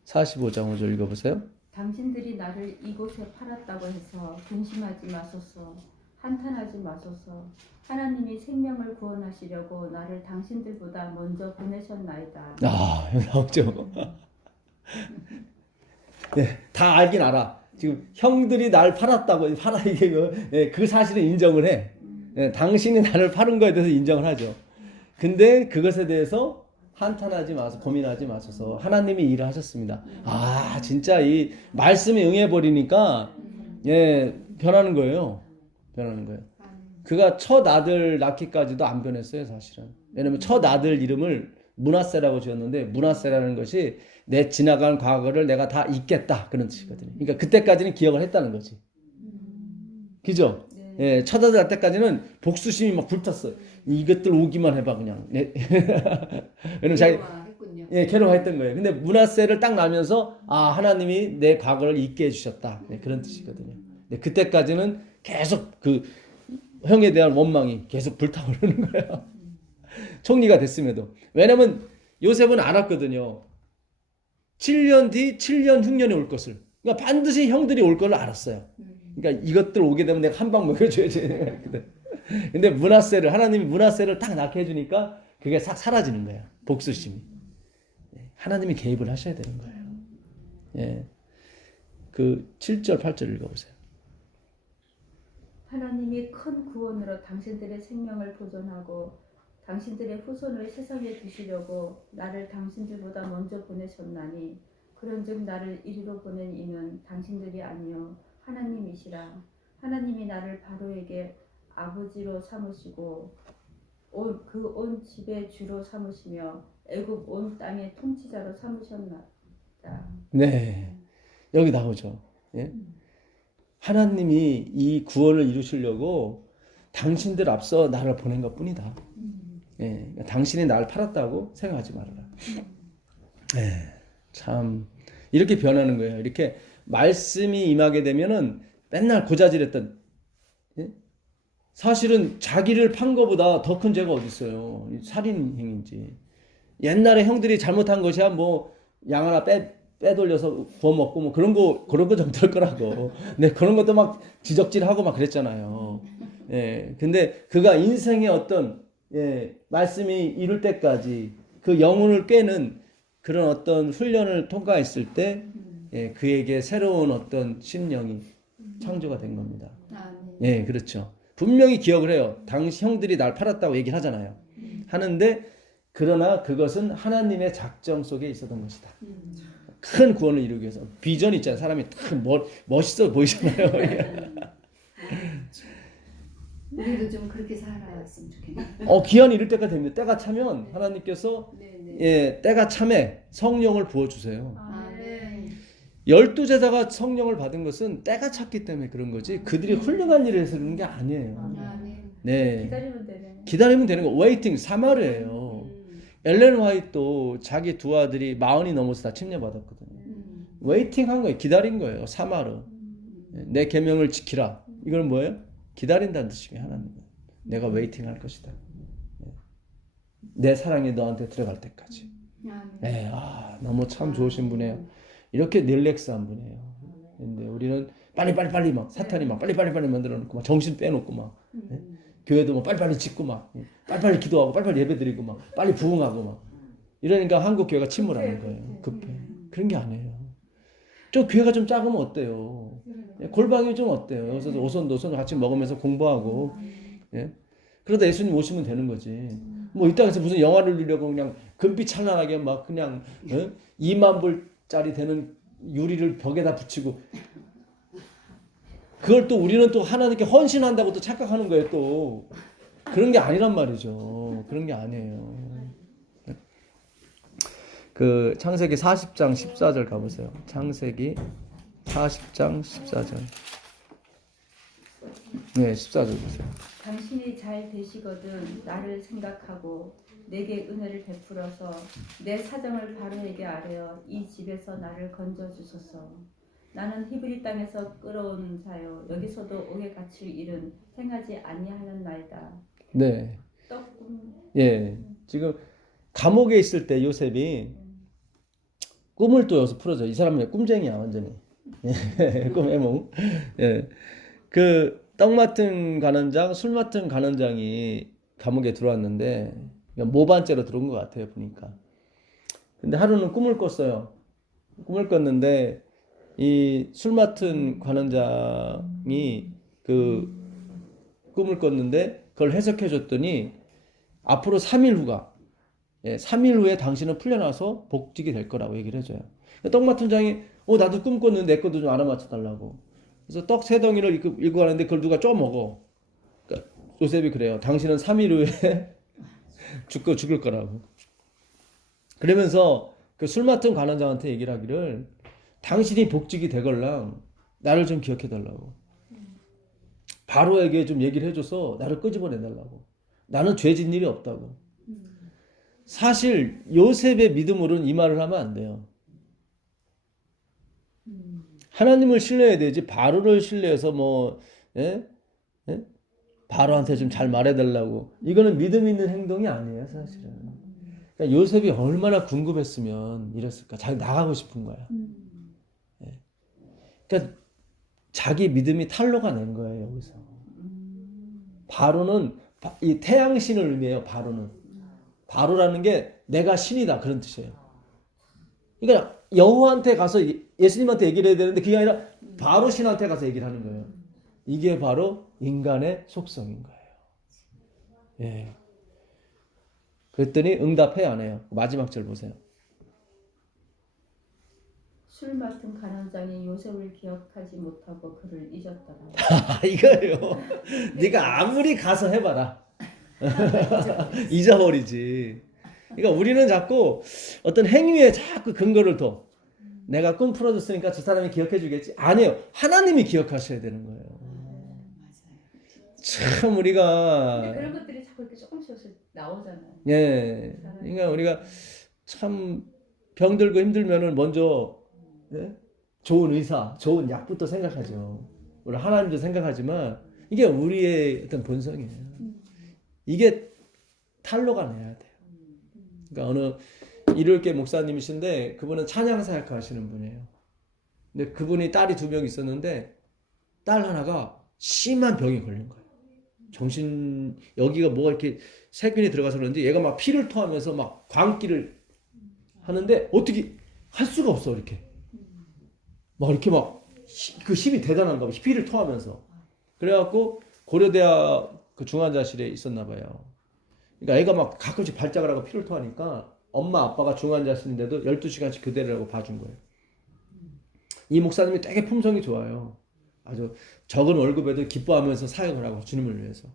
45장 5절 읽어보세요. 당신들이 나를 이곳에 팔았다고 해서 근심하지 마소서. 한탄하지 마소서. 하나님이 생명을 구원하시려고 나를 당신들보다 먼저 보내셨나이다. 아, 여기 나오죠. 네, 다 알긴 알아. 지금 형들이 날 팔았다고 이게 그 사실을 인정을 해. 당신이 나를 파는 거에 대해서 인정을 하죠. 근데 그것에 대해서 한탄하지 마소, 고민하지 마소서. 하나님이 일을 하셨습니다. 아, 진짜 이 말씀이 응해버리니까 변하는 거예요. 그가 첫 아들 낳기까지도 안 변했어요, 사실은. 왜냐면 첫 아들 이름을 므낫세라고 지었는데 므낫세라는 것이 내 지나간 과거를 내가 다 잊겠다 그런 뜻이거든요. 그러니까 그때까지는 기억을 했다는 거지. 그죠? 예, 첫 아들 낳을 때까지는 복수심이 막 불탔어요. 이것들 오기만 해봐 그냥. 왜냐면 자기 괴로워했던 거예요. 근데 므낫세를 딱 나면서 아, 하나님이 내 과거를 잊게 해주셨다. 그런 뜻이거든요. 그때까지는 계속 그 형에 대한 원망이 계속 불타오르는 거예요. 총리가 됐음에도. 왜냐면 요셉은 알았거든요. 7년 뒤 7년 흉년이 올 것을. 그러니까 반드시 형들이 올 걸 알았어요. 그러니까 이것들 오게 되면 내가 한 방 먹여줘야지. 근데 하나님이 므낫세를 딱 낳게 해주니까 그게 싹 사라지는 거예요. 복수심이. 하나님이 개입을 하셔야 되는 거예요. 예. 그 7절 8절 읽어보세요. 하나님이 큰 구원으로 당신들의 생명을 보존하고 당신들의 후손을 세상에 두시려고 나를 당신들보다 먼저 보내셨나니 그런즉 나를 이리로 보낸 이는 당신들이 아니요 하나님이시라. 하나님이 나를 바로에게 아버지로 삼으시고 그 온 집의 주로 삼으시며 애굽 온 땅의 통치자로 삼으셨나이다. 네, 여기 나오죠. 예? 하나님이 이 구원을 이루시려고 당신들 앞서 나를 보낸 것뿐이다. 예, 당신이 나를 팔았다고 생각하지 말아라. 예, 참 이렇게 변하는 거예요. 이렇게 말씀이 임하게 되면은 맨날 고자질했던, 예? 사실은 자기를 판 거보다 더 큰 죄가 어디 있어요? 살인 행위인지. 옛날에 형들이 잘못한 것이야 뭐 양 하나 빼돌려서 구워 먹고 뭐 그런 거 정도일 거라고. 네, 그런 것도 막 지적질하고 막 그랬잖아요. 예, 근데 그가 인생의 어떤 말씀이 이룰 때까지 그 영혼을 꿰는 그런 어떤 훈련을 통과했을 때 그에게 새로운 어떤 심령이 창조가 된 겁니다. 예, 그렇죠. 분명히 기억을 해요. 당시 형들이 날 팔았다고 얘기를 하잖아요. 하는데 그러나 그것은 하나님의 작정 속에 있었던 것이다. 큰 구원을 이루기 위해서 비전이 있잖아요. 사람이 딱 멋있어 보이잖아요. 우리도 좀 그렇게 살아왔으면 좋겠네요. 기한이 이를 때가 됩니다. 때가 차면 하나님께서 때가 참에 성령을 부어주세요. 아멘. 12제자가 성령을 받은 것은 때가 찼기 때문에 그런 거지 그들이 훌륭한 일을 해서 그런 게 아니에요. 아멘. 네. 기다리면 되네. 기다리면 되는 거. 웨이팅 사마르예요. 엘렌 화이트도 자기 두 아들이 40이 넘어서 다 침례받았거든요. 웨이팅 한 거예요. 기다린 거예요. 사마르. 내 계명을 지키라. 이건 뭐예요? 기다린다는 뜻이에요. 하나님은. 내가 웨이팅 할 것이다. 내 사랑이 너한테 들어갈 때까지. 너무 참 좋으신 분이에요. 이렇게 릴렉스한 분이에요. 근데 우리는 빨리 막 사탄이 막 빨리 만들어 놓고 막 정신 빼놓고 막 교회도 막 빨리 짓고 막 빨리 기도하고 빨리 예배드리고 막 빨리 부흥하고 막 이러니까 한국 교회가 침몰하는 거예요. 급해. 그런 게 아니에요. 좀 교회가 좀 작으면 어때요? 골방이 좀 어때요? 여기서 오손도손 같이 먹으면서 공부하고 그러다 예수님 오시면 되는 거지. 뭐 이 땅에서 무슨 영화를 누리려고 그냥 금빛 찬란하게 막 그냥 2만 불짜리 되는 유리를 벽에다 붙이고 그걸 또 우리는 또 하나님께 헌신한다고 또 착각하는 거예요. 또 그런 게 아니란 말이죠. 그런 게 아니에요. 그 창세기 40장 14절 가보세요. 창세기 40장 14절. 네, 14절 보세요. 당신이 잘 되시거든 나를 생각하고 내게 은혜를 베풀어서 내 사정을 바로에게 아뢰어 이 집에서 나를 건져 주소서. 나는 히브리 땅에서 끌어온 자요 여기서도 옥에 갇힐 일은 행하지 아니하였나이다. 네. 떡꿈. 예. 지금 감옥에 있을 때 요셉이 꿈을 또 여기서 풀어줘. 이 사람은 꿈쟁이야, 완전히. 꿈 해몽. 예. 그 떡 맡은 관원장, 술 맡은 관원장이 감옥에 들어왔는데 모반죄로 들어온 것 같아요, 보니까. 근데 하루는 꿈을 꿨어요. 꿈을 꿨는데 이 술 맡은 관원장이 그 꿈을 꿨는데 그걸 해석해 줬더니 앞으로 3일 후가 3일 후에 당신은 풀려나서 복직이 될 거라고 얘기를 해줘요. 떡 맡은 장이 나도 꿈 꿨는데 내 것도 좀 알아맞혀 달라고. 그래서 떡 3덩이를 읽고 가는데 그걸 누가 쪼 먹어. 그러니까 요셉이 그래요. 당신은 3일 후에 죽을 거라고. 그러면서 그 술 맡은 관원장한테 얘기를 하기를 당신이 복직이 되걸랑 나를 좀 기억해 달라고. 바로에게 좀 얘기를 해줘서 나를 끄집어내 달라고. 나는 죄 진 일이 없다고. 사실 요셉의 믿음으로는 이 말을 하면 안 돼요. 하나님을 신뢰해야 되지 바로를 신뢰해서 바로한테 좀 잘 말해달라고. 이거는 믿음 있는 행동이 아니에요, 사실은. 그러니까 요셉이 얼마나 궁금했으면 이랬을까. 자기 나가고 싶은 거야. 그러니까 자기 믿음이 탄로가 낸 거예요, 여기서. 바로는 이 태양신을 의미해요, 바로는. 바로라는 게 내가 신이다, 그런 뜻이에요. 그러니까 여호와한테 가서 예수님한테 얘기를 해야 되는데 그게 아니라 바로 신한테 가서 얘기를 하는 거예요. 이게 바로 인간의 속성인 거예요. 예. 그랬더니 응답해 안 해요. 마지막 절 보세요. 술 맡은 간원장이 요셉을 기억하지 못하고 그를 잊었더라. 이거예요. 네가 아무리 가서 해봐라. 잊어버리지. 그러니까 우리는 자꾸 어떤 행위에 자꾸 근거를 둬. 내가 꿈 풀어줬으니까 저 사람이 기억해 주겠지. 아니에요. 하나님이 기억하셔야 되는 거예요. 참 우리가 근데 그런 것들이 자꾸 이렇게 조금씩 나오잖아요. 예. 그러니까 우리가 참 병들고 힘들면은 먼저 좋은 의사, 좋은 약부터 생각하죠. 우리 하나님도 생각하지만 이게 우리의 어떤 본성이에요. 이게 탄로가 내야 돼요. 그러니까 어느 일요일계 목사님이신데 그분은 찬양 사역 하시는 분이에요. 근데 그분이 딸이 2명 있었는데 딸 하나가 심한 병이 걸린 거예요. 여기가 뭐가 이렇게 세균이 들어가서 그런지 얘가 막 피를 토하면서 막 광기를 하는데 어떻게 할 수가 없어. 이렇게 막 이렇게 막 그 힘이 대단한가 봐. 피를 토하면서. 그래갖고 고려대학 그 중환자실에 있었나 봐요. 그러니까 애가 막 가끔씩 발작을 하고 피를 토하니까 엄마 아빠가 중환자실인데도 12시간씩 교대를 하고 봐준 거예요. 이 목사님이 되게 품성이 좋아요. 아주 적은 월급에도 기뻐하면서 사역을 하고 주님을 위해서.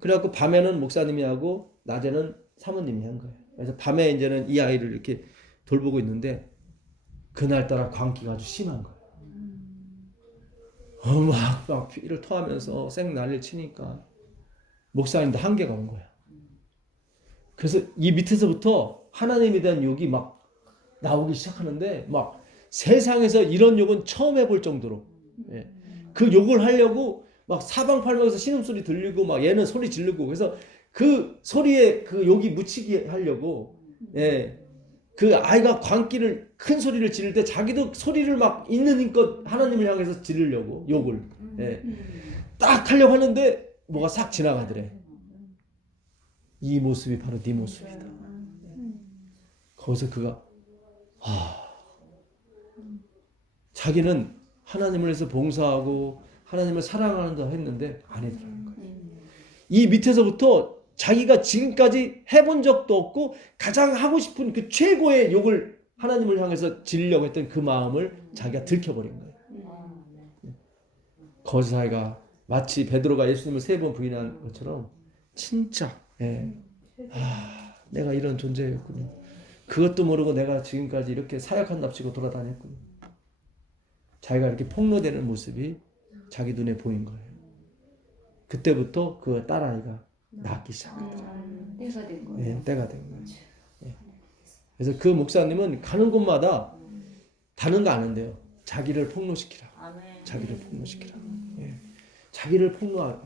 그래갖고 밤에는 목사님이 하고 낮에는 사모님이 한 거예요. 그래서 밤에 이제는 이 아이를 이렇게 돌보고 있는데 그날따라 광기가 아주 심한 거예요. 막 피를 토하면서 쌩 난리를 치니까 목사님도 한계가 온 거야. 그래서 이 밑에서부터 하나님에 대한 욕이 막 나오기 시작하는데 막 세상에서 이런 욕은 처음 해볼 정도로 그 욕을 하려고 막 사방팔방에서 신음소리 들리고 막 얘는 소리 지르고 그래서 그 소리에 그 욕이 묻히게 하려고 그 아이가 광기를 큰 소리를 지를 때 자기도 소리를 막 있는 힘껏 하나님을 향해서 지르려고 욕을 딱 하려고 하는데 뭐가 싹 지나가더래. 이 모습이 바로 네 모습이다. 거기서 그가 자기는 하나님을 위해서 봉사하고 하나님을 사랑한다 했는데 아니더라는 거예요. 이 밑에서부터 자기가 지금까지 해본 적도 없고 가장 하고 싶은 그 최고의 욕을 하나님을 향해서 지으려고 했던 그 마음을 자기가 들켜버린 거예요. 거짓사회가 마치 베드로가 예수님을 3번 부인한 것처럼 진짜 내가 이런 존재였군요. 그것도 모르고 내가 지금까지 이렇게 사역한 납치고 돌아다녔군요. 자기가 이렇게 폭로되는 모습이 자기 눈에 보인 거예요. 그때부터 그 딸아이가 낳기 시작했다. 때가 된 거예요. 때가 된 거예요. 그래서 그 목사님은 가는 곳마다 다른 거 아는데요. 자기를 폭로시키라. 자기를 폭로시키라. 자기를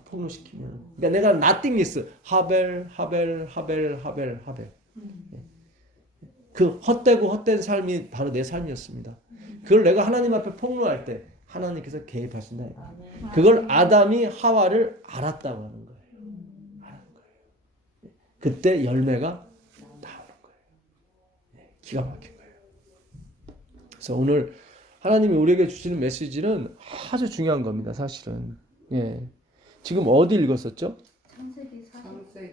폭로시키면, 그러니까 내가 nothingness, 하벨. 그 헛되고 헛된 삶이 바로 내 삶이었습니다. 그걸 내가 하나님 앞에 폭로할 때 하나님께서 개입하신다. 그걸 아담이 하와를 알았다고 하는 거예요. 그때 열매가 나오는 거예요. 기가 막힌 거예요. 그래서 오늘 하나님이 우리에게 주시는 메시지는 아주 중요한 겁니다. 사실은. 지금 어디 읽었었죠? 창세기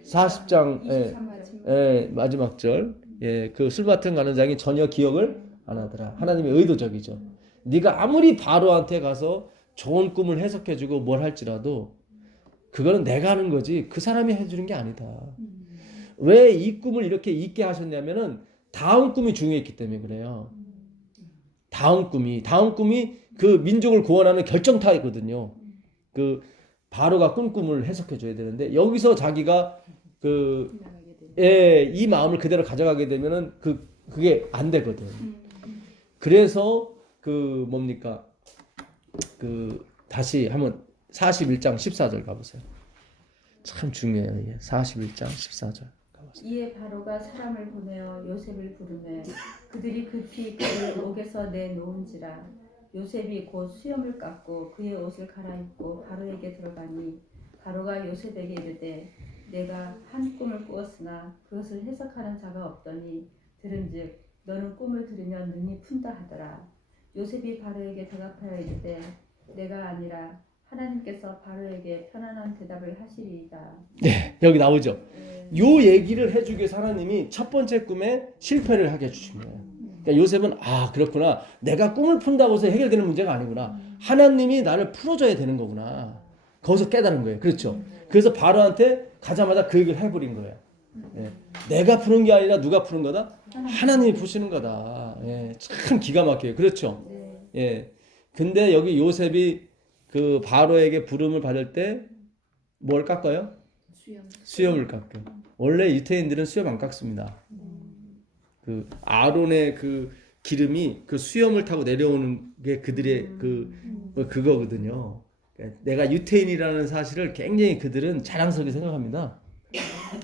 40장 마지막 절. 그 술밭은 가는 자기 전혀 기억을 안 하더라. 하나님이 의도적이죠. 네가 아무리 바로한테 가서 좋은 꿈을 해석해주고 뭘 할지라도 그거는 내가 하는 거지 그 사람이 해주는 게 아니다. 왜 이 꿈을 이렇게 있게 하셨냐면은 다음 꿈이 중요했기 때문에 그래요. 다음 꿈이 그 민족을 구원하는 결정타이거든요. 그 바로가 꾼 꿈을 해석해 줘야 되는데 여기서 자기가 이 마음을 그대로 가져가게 되면은 그게 안 되거든. 그래서 다시 한번 41장 14절 가보세요. 참 중요해요. 41장 14절 가보세요. 이에 바로가 사람을 보내어 요셉을 부르매 그들이 급히 그를 옥에서 내놓은지라 요셉이 곧 수염을 깎고 그의 옷을 갈아입고 바로에게 들어가니 바로가 요셉에게 이르되 내가 한 꿈을 꾸었으나 그것을 해석하는 자가 없더니 들은즉 너는 꿈을 들으면 눈이 푼다 하더라. 요셉이 바로에게 대답하여 이르되 내가 아니라 하나님께서 바로에게 편안한 대답을 하시리이다. 네, 여기 나오죠. 요 얘기를 해주기 위해서 하나님이 첫 번째 꿈에 실패를 하게 해주신 거예요. 그러니까 요셉은 그렇구나. 내가 꿈을 푼다고 해서 해결되는 문제가 아니구나. 하나님이 나를 풀어줘야 되는 거구나. 거기서 깨달은 거예요. 그렇죠. 그래서 바로한테 가자마자 그 얘기를 해버린 거예요. 내가 푸는 게 아니라 누가 푸는 거다? 하나님이 푸시는 거다. 참 기가 막혀요. 그렇죠. 근데 여기 요셉이 그 바로에게 부름을 받을 때 뭘 깎아요? 수염을 깎아요. 원래 유태인들은 수염 안 깎습니다. 그 아론의 그 기름이 그 수염을 타고 내려오는 게 그들의 그거거든요. 내가 유태인이라는 사실을 굉장히 그들은 자랑스럽게 생각합니다.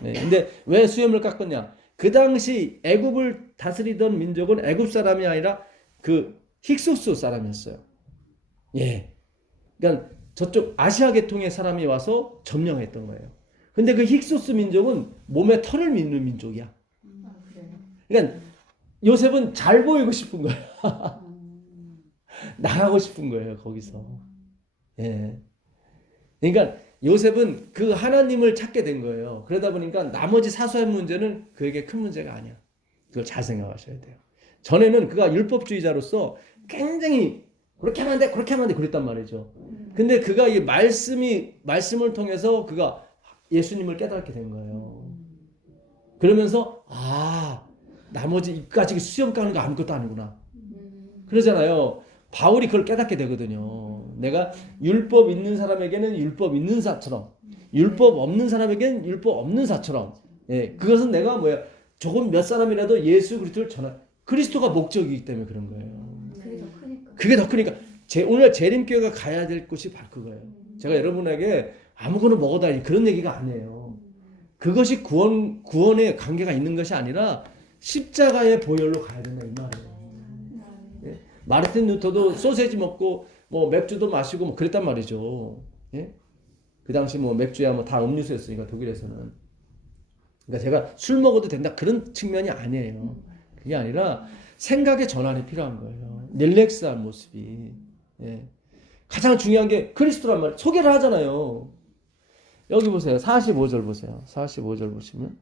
근데 왜 수염을 깎았냐? 그 당시 애굽을 다스리던 민족은 애굽 사람이 아니라 그 힉소스 사람이었어요. 그러니까 저쪽 아시아 계통의 사람이 와서 점령했던 거예요. 근데 그 힉소스 민족은 몸에 털을 믿는 민족이야. 그러니까 요셉은 잘 보이고 싶은 거예요. 나가고 싶은 거예요, 거기서. 그러니까 요셉은 그 하나님을 찾게 된 거예요. 그러다 보니까 나머지 사소한 문제는 그에게 큰 문제가 아니야. 그걸 잘 생각하셔야 돼요. 전에는 그가 율법주의자로서 굉장히 그렇게 하면 안 돼, 그렇게 하면 안 돼, 그랬단 말이죠. 근데 그가 이 말씀을 통해서 그가 예수님을 깨닫게 된 거예요. 그러면서 나머지 입까지 수염 까는 거 아무것도 아니구나. 그러잖아요. 바울이 그걸 깨닫게 되거든요. 내가 율법 있는 사람에게는 율법 있는 사처럼, 율법 없는 사람에게는 율법 없는 사처럼. 그것은 내가 조금 몇 사람이라도 예수 그리스도를 그리스도가 목적이기 때문에 그런 거예요. 그게 더 크니까 오늘 재림교회가 가야 될 곳이 바로 그거예요. 제가 여러분에게 아무거나 먹어다니 그런 얘기가 아니에요. 그것이 구원의 관계가 있는 것이 아니라 십자가의 보혈로 가야 된다 이 말이에요. 마르틴 루터도 소세지 먹고 맥주도 마시고 그랬단 말이죠. 그 당시 맥주야 다 음료수였으니까 독일에서는. 그러니까 제가 술 먹어도 된다 그런 측면이 아니에요. 그게 아니라 생각의 전환이 필요한 거예요. 릴렉스한 모습이. 가장 중요한 게 그리스도란 말 소개를 하잖아요. 여기 보세요. 45절 보세요. 45절 보시면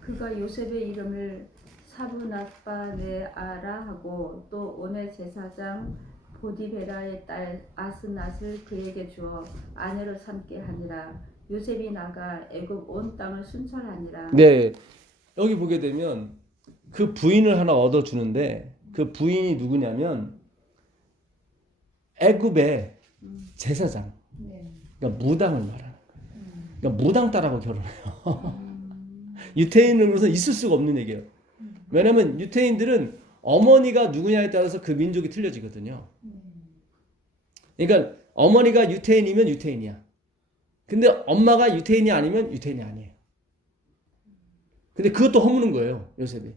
그가 요셉의 이름을 사브나빠네아라 하고 또 온의 제사장 보디베라의 딸 아스낫을 그에게 주어 아내로 삼게 하니라. 요셉이 나가 애굽 온 땅을 순찰하니라. 네. 여기 보게 되면 그 부인을 하나 얻어 주는데 그 부인이 누구냐면 애굽의 제사장. 네. 그러니까 무당을 말하는 거예요. 그러니까 무당 딸하고 결혼해요. 유태인으로서 있을 수가 없는 얘기예요. 왜냐면 유태인들은 어머니가 누구냐에 따라서 그 민족이 틀려지거든요. 그러니까 어머니가 유태인이면 유태인이야. 근데 엄마가 유태인이 아니면 유태인이 아니에요. 근데 그것도 허무는 거예요, 요셉이.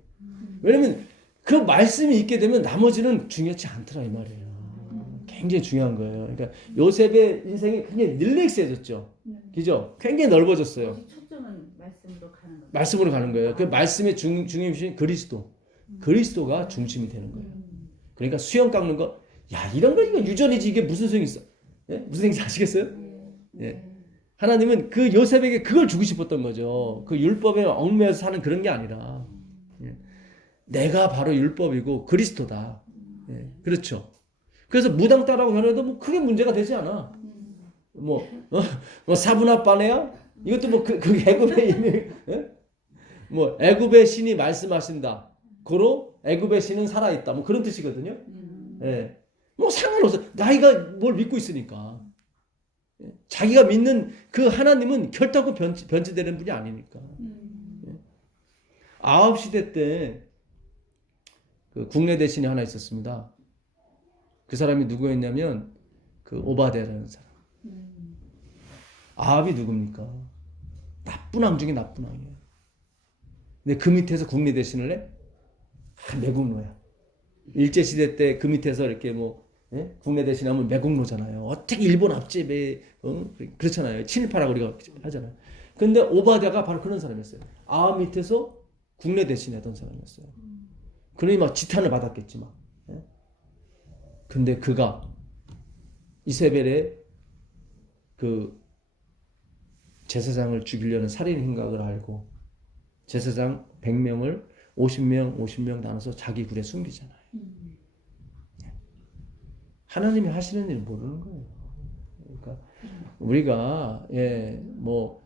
왜냐면 그 말씀이 있게 되면 나머지는 중요치 않더라 이 말이에요. 굉장히 중요한 거예요. 그러니까 요셉의 인생이 굉장히 릴렉스해졌죠. 그죠? 굉장히 넓어졌어요. 오직 초점은 말씀으로 가는 거예요. 말씀으로 가는 거예요. 그 말씀의 중심이신 그리스도. 그리스도가 중심이 되는 거예요. 그러니까 수염 깎는 거, 야 이런 거 이거 유전이지 이게 무슨 소용이 있어? 예? 무슨 얘기인지 아시겠어요? 예. 하나님은 그 요셉에게 그걸 주고 싶었던 거죠. 그 율법에 얽매여서 사는 그런 게 아니라 예. 내가 바로 율법이고 그리스도다. 예. 그렇죠. 그래서 무당 딸하고 결혼해도 뭐 크게 문제가 되지 않아. 뭐 사브나빠네야? 이것도 뭐 그 애굽의 이미 예? 뭐 애굽의 신이 말씀하신다. 고로 애굽의 신은 살아 있다. 뭐 그런 뜻이거든요. 예. 뭐 상관없어. 나이가 뭘 믿고 있으니까. 예. 자기가 믿는 그 하나님은 결단코 변치되는 분이 아니니까. 예. 아합 시대 때 그 국내 대신이 하나 있었습니다. 그 사람이 누구였냐면 그 오바댜라는 사람. 아합이 누굽니까? 나쁜 왕 중에 나쁜 왕이에요. 근데 그 밑에서 국내 대신을 해? 매국노야. 일제시대 때 그 밑에서 이렇게 뭐 예? 국내 대신하면 매국노잖아요. 어떻게 일본 앞집에 그렇잖아요. 친일파라고 우리가 하잖아요. 근데 오바댜가 바로 그런 사람이었어요. 아합 밑에서 국내 대신하던 사람이었어요. 그러니 막 지탄을 받았겠지 막. 예? 근데 그가 이세벨의 그 제사장을 죽이려는 살인 행각을 알고 제사장 100명을 50명 나눠서 자기 굴에 숨기잖아요. 하나님이 하시는 일 모르는 거예요. 그러니까 우리가 뭐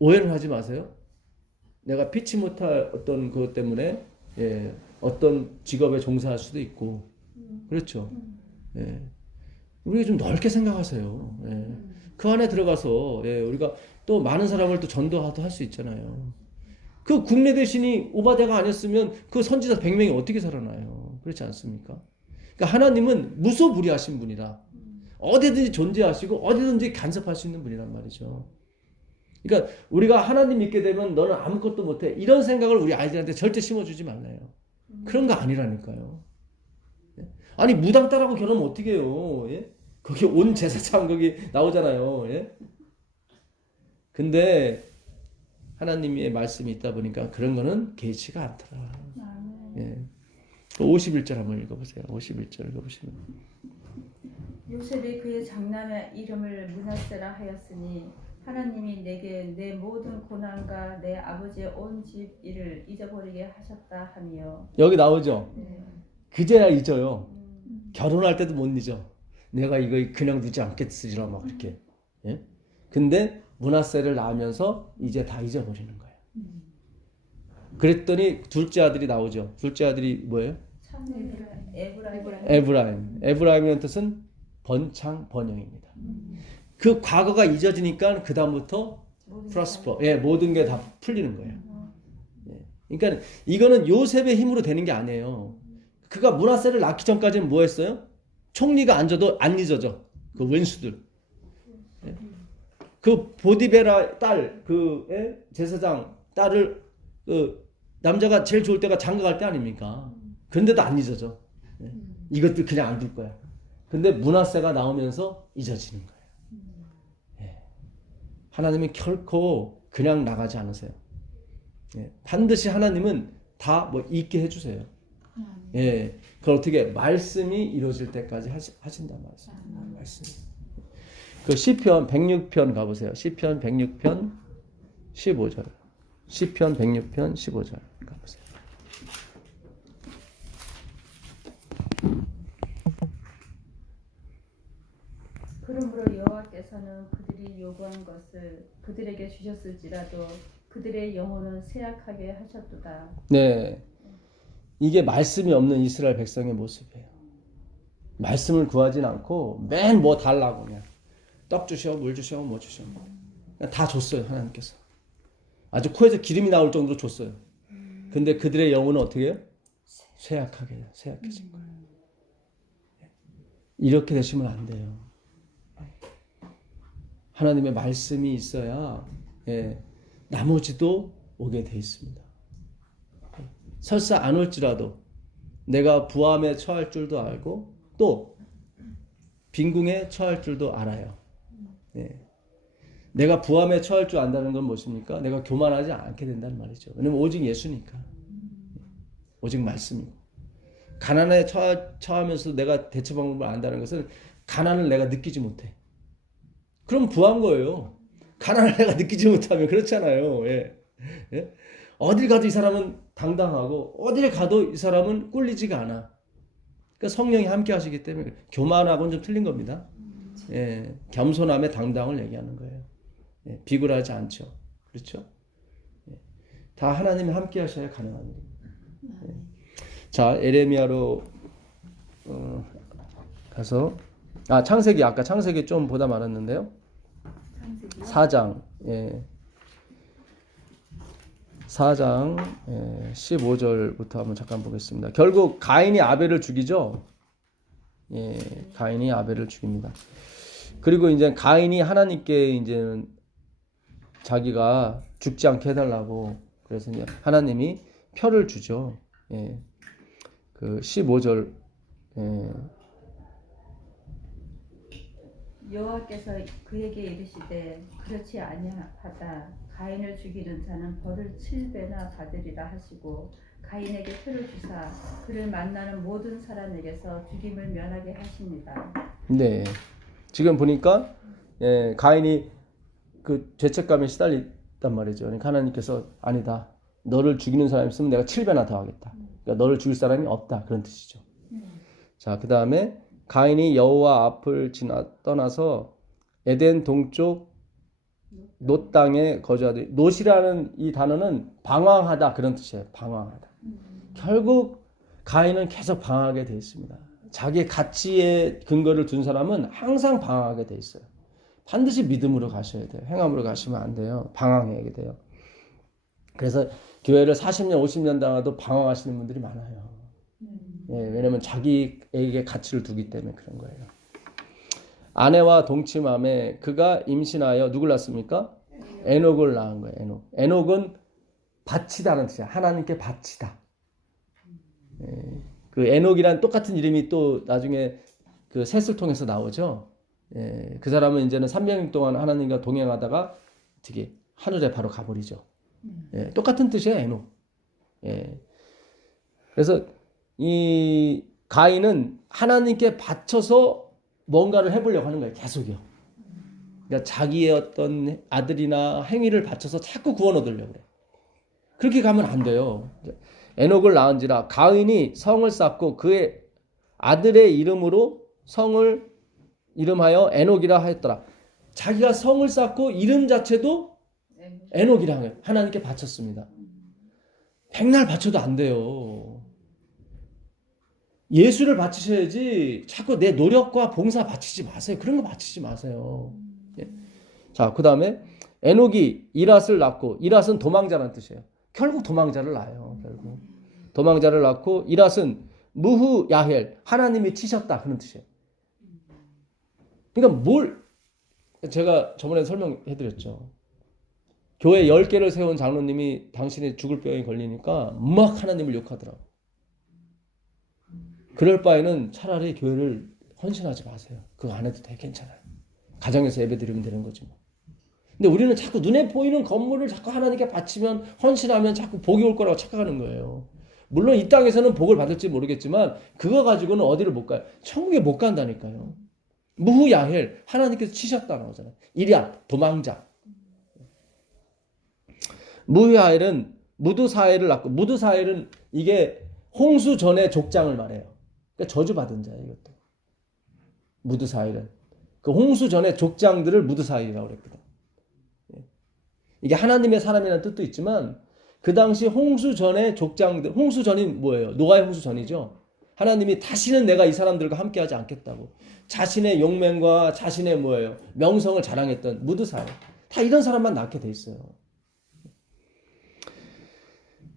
오해를 하지 마세요. 내가 피치 못할 어떤 그것 때문에 어떤 직업에 종사할 수도 있고 그렇죠. 우리가 좀 넓게 생각하세요. 그 안에 들어가서 우리가 또 많은 사람을 또 전도도 할 수 있잖아요. 그 국내 대신이 오바댜가 아니었으면 그 선지자 100명이 어떻게 살아나요? 그렇지 않습니까? 그러니까 하나님은 무소불위하신 분이라 어디든지 존재하시고 어디든지 간섭할 수 있는 분이란 말이죠. 그러니까 우리가 하나님 믿게 되면 너는 아무것도 못해 이런 생각을 우리 아이들한테 절대 심어주지 말라요. 그런 거 아니라니까요. 아니 무당 딸하고 결혼하면 어떻게 해요? 거기 온 제사장 거기 나오잖아요. 근데 하나님의 말씀이 있다 보니까 그런 거는 개의치가 않더라. 51절 한번 읽어보세요. 51절 읽어보시면 요셉이 그의 장남의 이름을 므낫세라 하였으니 하나님이 내게 내 모든 고난과 내 아버지의 온 집 일을 잊어버리게 하셨다 하며. 여기 나오죠. 그제야 잊어요. 결혼할 때도 못 잊어. 내가 이거 그냥 두지 않겠으리라 막 그렇게. 근데 므낫세를 낳으면서 이제 다 잊어버리는 거예요. 그랬더니 둘째 아들이 나오죠. 둘째 아들이 뭐예요? 에브라임. 에브라임이라는 뜻은 번창 번영입니다. 그 과거가 잊어지니까 그 다음부터 프로스퍼, 모든 게 다 풀리는 거예요. 그러니까 이거는 요셉의 힘으로 되는 게 아니에요. 그가 므낫세를 낳기 전까지는 뭐 했어요? 총리가 앉아도 안 잊어져. 그 원수들. 그 보디베라 딸, 그 제사장 딸을 그 남자가 제일 좋을 때가 장가갈 때 아닙니까? 그런데도 안 잊어져. 이것들 그냥 안 둘 거야. 근데 므낫세가 나오면서 잊어지는 거예요. 하나님은 결코 그냥 나가지 않으세요. 반드시 하나님은 다 뭐 잊게 해주세요. 예, 그걸 어떻게 말씀이 이루어질 때까지 하신단 말씀. 그 시편 106편 가보세요. 시편 106편 15절. 시편 106편 15절 가보세요. 그러므로 여호와께서는 그들이 요구한 것을 그들에게 주셨을지라도 그들의 영혼은 쇠약하게 하셨도다. 네, 이게 말씀이 없는 이스라엘 백성의 모습이에요. 말씀을 구하진 않고 맨 뭐 달라고 그냥 떡 주셔, 물 주셔, 뭐 주셔. 그냥 다 줬어요, 하나님께서. 아주 코에서 기름이 나올 정도로 줬어요. 근데 그들의 영혼은 어떻게 해요? 쇠약해진 거예요. 이렇게 되시면 안 돼요. 하나님의 말씀이 있어야 나머지도 오게 돼 있습니다. 설사 안 올지라도 내가 부함에 처할 줄도 알고 또 빈궁에 처할 줄도 알아요. 내가 부함에 처할 줄 안다는 건 무엇입니까? 내가 교만하지 않게 된다는 말이죠. 왜냐면 오직 예수니까. 오직 말씀이고. 가난에 처하면서도 내가 대처 방법을 안다는 것은 가난을 내가 느끼지 못해. 그럼 부한 거예요. 가난을 내가 느끼지 못하면 그렇잖아요. 어딜 가도 이 사람은 당당하고 어딜 가도 이 사람은 꿀리지가 않아. 그러니까 성령이 함께 하시기 때문에 교만하고는 좀 틀린 겁니다. 겸손함의 당당을 얘기하는 거예요. 비굴하지 않죠. 그렇죠? 다 하나님이 함께 하셔야 가능한 일입니다. 자, 에레미야로 가서 창세기 아까 창세기 좀 보다 말았는데요. 4장 4장 15절부터 한번 잠깐 보겠습니다. 결국 가인이 아벨을 죽이죠. 가인이 아벨을 죽입니다. 그리고 이제 가인이 하나님께 이제 자기가 죽지 않게 해달라고 그래서 이제 하나님이 표를 주죠. 그 15절 여호와께서 그에게 이르시되 그렇지 아니하다. 가인을 죽이는 자는 벌을 7배나 받으리라 하시고 가인에게 표를 주사 그를 만나는 모든 사람에게서 죽임을 면하게 하십니다. 네, 지금 보니까 가인이 그 죄책감에 시달렸단 말이죠. 그러니까 하나님께서 아니다. 너를 죽이는 사람이 있으면 내가 7배나 더 하겠다. 그러니까 너를 죽일 사람이 없다. 그런 뜻이죠. 자, 그 다음에 가인이 여호와 앞을 떠나서 에덴 동쪽 놋 땅에 거주하되 놋이라는 이 단어는 방황하다 그런 뜻이에요. 방황하다. 결국 가인은 계속 방황하게 되어 있습니다. 자기의 가치에 근거를 둔 사람은 항상 방황하게 되어 있어요. 반드시 믿음으로 가셔야 돼요. 행함으로 가시면 안 돼요. 방황하게 돼요. 그래서 교회를 40년, 50년 다녀도 방황하시는 분들이 많아요. 왜냐면 자기에게 가치를 두기 때문에 그런 거예요. 아내와 동침함에 그가 임신하여 누굴 낳습니까? 에녹을 낳은 거예요. 에녹은 바치다는 뜻이야. 하나님께 바치다. 그 에녹이란 똑같은 이름이 또 나중에 그 셋을 통해서 나오죠. 그 사람은 이제는 300년 동안 하나님과 동행하다가 어떻게 하늘에 바로 가버리죠. 똑같은 뜻이에요, 에녹. 그래서 이 가인은 하나님께 바쳐서 뭔가를 해보려고 하는 거예요, 계속요. 그러니까 자기의 어떤 아들이나 행위를 바쳐서 자꾸 구원 얻으려고 그래. 그렇게 가면 안 돼요. 에녹을 낳은지라 가인이 성을 쌓고 그의 아들의 이름으로 성을 이름하여 에녹이라 하였더라. 자기가 성을 쌓고 이름 자체도 에녹이라 하는 거예요. 하나님께 바쳤습니다. 백날 바쳐도 안 돼요. 예수를 바치셔야지 자꾸 내 노력과 봉사 바치지 마세요. 그런 거 바치지 마세요. 자, 그 다음에 에녹이 이랏을 낳고, 이랏은 도망자라는 뜻이에요. 결국 도망자를 낳아요. 결국 도망자를 낳고, 이랏은 무후 야헬, 하나님이 치셨다 그런 뜻이에요. 그러니까 제가 저번에 설명해드렸죠. 교회 10개를 세운 장로님이 당신이 죽을 병에 걸리니까 막 하나님을 욕하더라고. 그럴 바에는 차라리 교회를 헌신하지 마세요. 그거 안 해도 돼. 괜찮아요. 가정에서 예배 드리면 되는 거지 뭐. 근데 우리는 자꾸 눈에 보이는 건물을 자꾸 하나님께 바치면 헌신하면 자꾸 복이 올 거라고 착각하는 거예요. 물론 이 땅에서는 복을 받을지 모르겠지만 그거 가지고는 어디를 못 가요. 천국에 못 간다니까요. 무후야헬 하나님께서 치셨다 나오잖아요. 이리야 도망자. 무후야헬은 무드사헬을 낳고 무드사헬은 이게 홍수 전의 족장을 말해요. 그러니까 저주받은 자예요. 이것도. 무드사헬은 그 홍수 전의 족장들을 무드사헬이라고 그랬거든. 이게 하나님의 사람이라는 뜻도 있지만 그 당시 홍수 전의 족장들, 홍수 전이 뭐예요? 노아의 홍수 전이죠. 하나님이 다시는 내가 이 사람들과 함께하지 않겠다고 자신의 용맹과 자신의 뭐예요? 명성을 자랑했던 무드사헬. 다 이런 사람만 낳게 돼 있어요.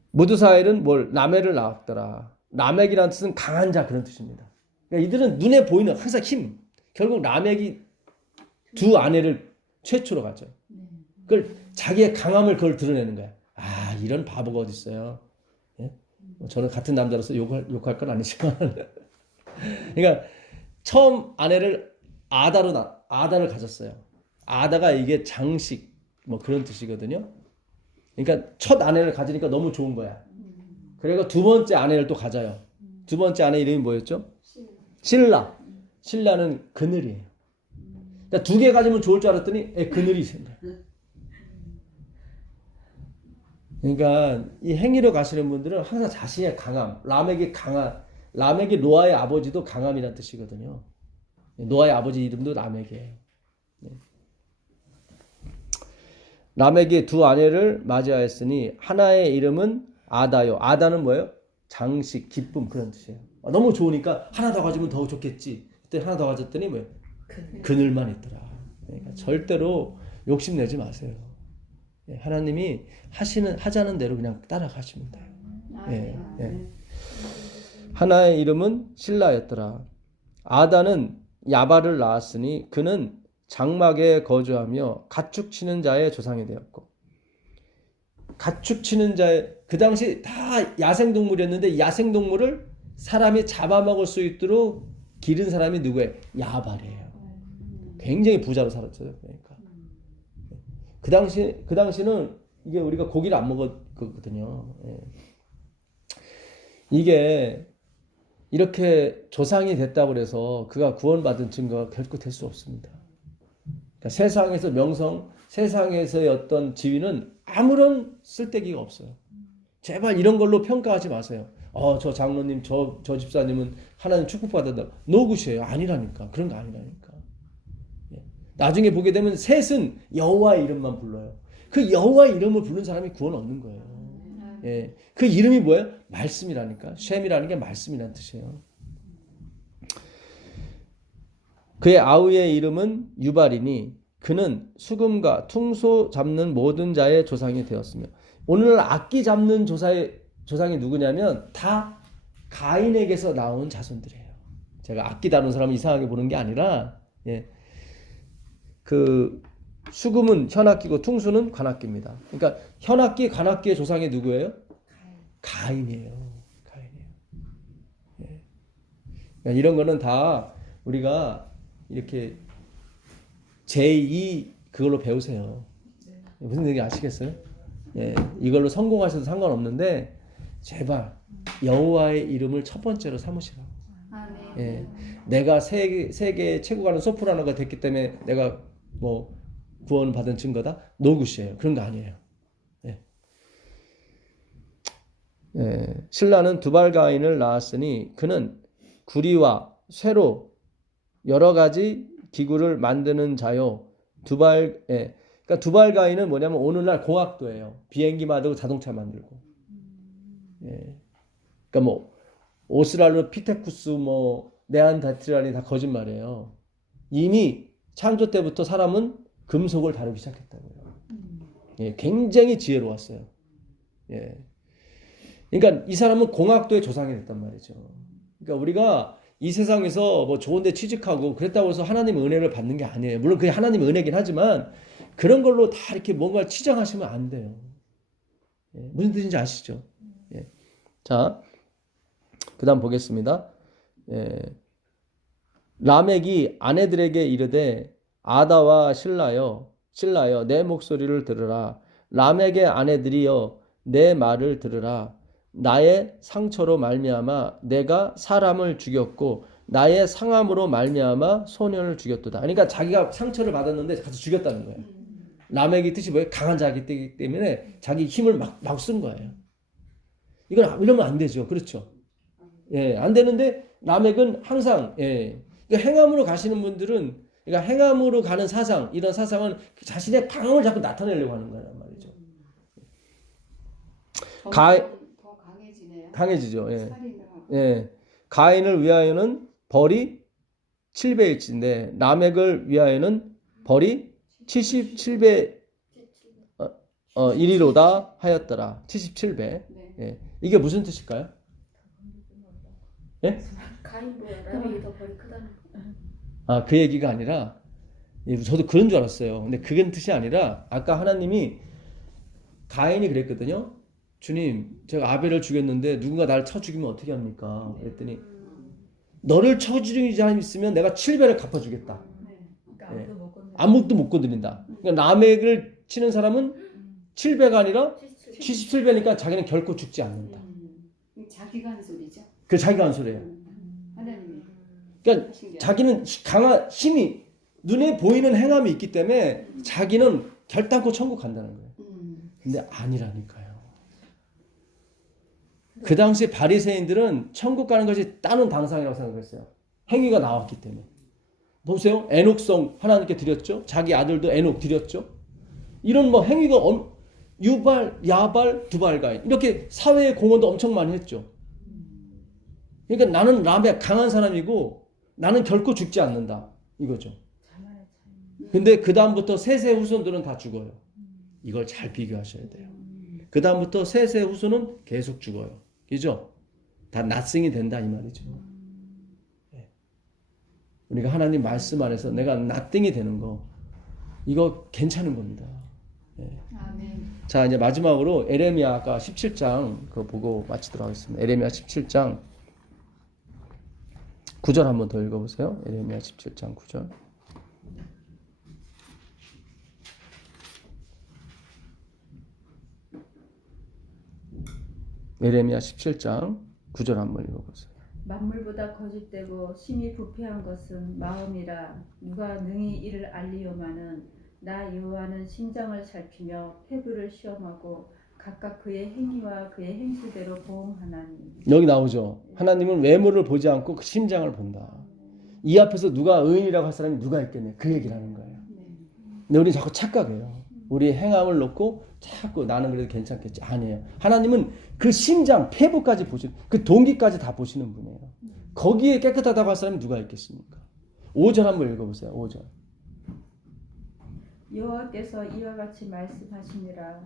무드사헬은 뭘? 라멕을 낳았더라. 라멕이라는 뜻은 강한 자 그런 뜻입니다. 그러니까 이들은 눈에 보이는 항상 힘. 결국 라멕이 두 아내를 최초로 가죠. 그걸 자기의 강함을 그걸 드러내는 거야. 아 이런 바보가 어디 있어요? 예? 저는 같은 남자로서 욕할 건 아니지만 그러니까 처음 아내를 아다를 가졌어요. 아다가 이게 장식 뭐 그런 뜻이거든요. 그러니까 첫 아내를 가지니까 너무 좋은 거야. 그리고 두 번째 아내를 또 가져요. 두 번째 아내 이름이 뭐였죠? 실라. 실라는 그늘이에요. 그러니까 두 개 가지면 좋을 줄 알았더니 그늘이 생겨요. 그러니까 이 행위로 가시는 분들은 항상 자신의 강함, 라멕이 노아의 아버지도 강함이라는 뜻이거든요. 노아의 아버지 이름도 라멕이에요. 라멕이 두 아내를 맞이하였으니 하나의 이름은 아다요. 아다는 뭐예요? 장식, 기쁨 그런 뜻이에요. 너무 좋으니까 하나 더 가지면 더 좋겠지. 그때 하나 더 가졌더니 뭐예요? 그늘만 있더라. 그러니까 절대로 욕심내지 마세요. 하나님이 하자는 대로 그냥 따라가시면 돼요. 예, 예. 하나의 이름은 실라였더라. 아다는 야발을 낳았으니 그는 장막에 거주하며 가축 치는 자의 조상이 되었고, 가축 치는 자의 그 당시 다 야생동물이었는데 야생동물을 사람이 잡아먹을 수 있도록 기른 사람이 누구예요? 야발이에요. 굉장히 부자로 살았어요. 그러니까 그 당시는 이게 우리가 고기를 안 먹었거든요. 이게 이렇게 조상이 됐다고 해서 그가 구원받은 증거가 결코 될 수 없습니다. 그러니까 세상에서 명성, 세상에서의 어떤 지위는 아무런 쓸데기가 없어요. 제발 이런 걸로 평가하지 마세요. 저 장로님, 저 집사님은 하나님 축복받았다. 노굿이에요. 아니라니까. 그런 거 아니라니까. 나중에 보게 되면 셋은 여호와의 이름만 불러요. 그 여호와의 이름을 부르는 사람이 구원 얻는 거예요. 예. 그 이름이 뭐예요? 말씀이라니까. 셈이라는 게 말씀이라는 뜻이에요. 그의 아우의 이름은 유발이니 그는 수금과 퉁소 잡는 모든 자의 조상이 되었으며, 오늘날 악기 잡는 조상이 누구냐면 다 가인에게서 나온 자손들이에요. 제가 악기 다루는 사람을 이상하게 보는 게 아니라, 그 수금은 현악기고 퉁소는 관악기입니다. 그러니까 현악기, 관악기의 조상이 누구예요? 가인이에요. 그러니까 이런 거는 다 우리가 이렇게 제2 그걸로 배우세요. 무슨 얘기인지 아시겠어요? 이걸로 성공하셔도 상관없는데 제발 여호와의 이름을 첫 번째로 삼으시라고. 내가 세계 최고 가는 소프라노가 됐기 때문에 내가 뭐 구원 받은 증거다? 노굿이에요. 그런 거 아니에요. 신라는 두발가인을 낳았으니 그는 구리와 쇠로 여러 가지 기구를 만드는 자요. 그러니까 두발가인은 뭐냐면 오늘날 공학도예요. 비행기 만들고 자동차 만들고. 그러니까 뭐 오스트랄로피테쿠스 뭐 네안데르탈이 다 거짓말이에요. 이미 창조 때부터 사람은 금속을 다루기 시작했다고요. 굉장히 지혜로웠어요. 그러니까 이 사람은 공학도의 조상이 됐단 말이죠. 그러니까 우리가 이 세상에서 뭐 좋은 데 취직하고 그랬다고 해서 하나님의 은혜를 받는 게 아니에요. 물론 그게 하나님의 은혜긴 하지만 그런 걸로 다 이렇게 뭔가 치장하시면 안 돼요. 무슨 뜻인지 아시죠? 자, 그 다음 보겠습니다. 라멕이 아내들에게 이르되 아다와 실라여 내 목소리를 들으라. 라멕의 아내들이여 내 말을 들으라. 나의 상처로 말미암아 내가 사람을 죽였고 나의 상함으로 말미암아 소년을 죽였도다. 그러니까 자기가 상처를 받았는데 가서 죽였다는 거예요. 라멕의 뜻이 뭐예요? 강한 자기이기 때문에 자기 힘을 막 쓴 거예요. 이러면 안 되죠. 그렇죠? 예, 안 되는데 라멕은 항상 그러니까 행함으로 가시는 분들은 그러니까 행함으로 가는 사상 이런 사상은 자신의 강함을 자꾸 나타내려고 하는 거란 말이죠. 더 강해지네요. 강해지죠. 예. 살인을 하고. 예. 가인을 위하여는 벌이 7배일진데 라멕을 위하여는 벌이 77배 1위로다 하였더라. 77배. 네. 예. 이게 무슨 뜻일까요? 예? 가인보다 라멕이 더 벌이 크다는 거. 아, 그 얘기가 아니라 저도 그런 줄 알았어요. 근데 그게 뜻이 아니라 아까 하나님이 가인이 그랬거든요. 주님, 제가 아벨을 죽였는데 누군가 나를 쳐 죽이면 어떻게 합니까? 그랬더니 너를 쳐 죽이지 않으면 내가 7배를 갚아주겠다. 네. 그러니까 아무도 못 건드려. 아무것도 못 건드린다. 그러니까 라멕을 치는 사람은 7배가 아니라 77. 77배니까 자기는 결코 죽지 않는다. 자기가 한 소리죠. 그 자기가 한 소리예요. 하나님이. 그러니까 신기하다. 자기는 강한 힘이 눈에 보이는 행함이 있기 때문에 자기는 결단코 천국 간다는 거예요. 근데 아니라니까요. 그 당시 바리새인들은 천국 가는 것이 다른 당상이라고 생각했어요. 행위가 나왔기 때문에. 보세요. 에녹성 하나님께 드렸죠. 자기 아들도 에녹 드렸죠. 이런 뭐 행위가 유발, 야발, 두발가인 이렇게 사회의 공헌도 엄청 많이 했죠. 그러니까 나는 라멕 강한 사람이고 나는 결코 죽지 않는다. 이거죠. 자만의 차이. 근데 그 다음부터 세세 후손들은 다 죽어요. 이걸 잘 비교하셔야 돼요. 그 다음부터 세세 후손은 계속 죽어요. 그죠? 다 낫승이 된다 이 말이죠. 예. 우리가 하나님 말씀 안에서 내가 낫띵이 되는 거 이거 괜찮은 겁니다. 예. 아멘. 자 이제 마지막으로 에레미야 아까 17장 그거 보고 마치도록 하겠습니다. 에레미야 17장 9절 한번 더 읽어보세요. 에레미야 17장 9절. 에레미야 17장 9절 한번 읽어보세요. 만물보다 거짓되고 심히 부패한 것은 마음이라 누가 능히 이를 알리오마는 나 여호와는 심장을 살피며 폐부를 시험하고 각각 그의 행위와 그의 행실대로 보응하나니. 여기 나오죠. 하나님은 외모를 보지 않고 그 심장을 본다. 이 앞에서 누가 의인이라고 할 사람이 누가 있겠냐. 그 얘기를 하는 거예요. 근데 우리 자꾸 착각해요. 우리 행함을 놓고 자꾸 나는 그래도 괜찮겠지. 아니에요. 하나님은 그 심장, 폐부까지 보시는, 그 동기까지 다 보시는 분이에요. 거기에 깨끗하다고 할 사람이 누가 있겠습니까? 5절 한번 읽어보세요. 5절. 여호와께서 이와 같이 말씀하시니라.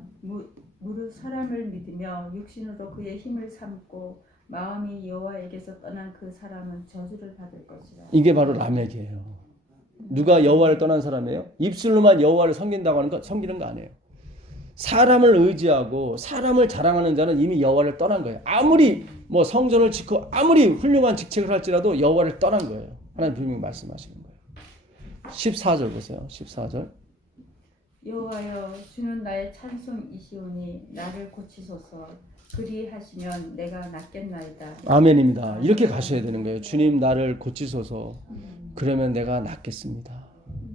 무릇 사람을 믿으며 육신으로 그의 힘을 삼고 마음이 여호와에게서 떠난 그 사람은 저주를 받을 것이라. 이게 바로 라멕이에요. 누가 여호와를 떠난 사람이에요? 입술로만 여호와를 섬기는 거 아니에요. 사람을 의지하고 사람을 자랑하는 자는 이미 여호와를 떠난 거예요. 아무리 뭐 성전을 짓고 아무리 훌륭한 직책을 할지라도 여호와를 떠난 거예요. 하나님 분명히 말씀하시는 거예요. 14절 보세요. 14절. 여호와여 주는 나의 찬송이시오니 나를 고치소서. 그리하시면 내가 낫겠나이다. 아멘입니다. 이렇게 가셔야 되는 거예요. 주님 나를 고치소서. 그러면 내가 낫겠습니다.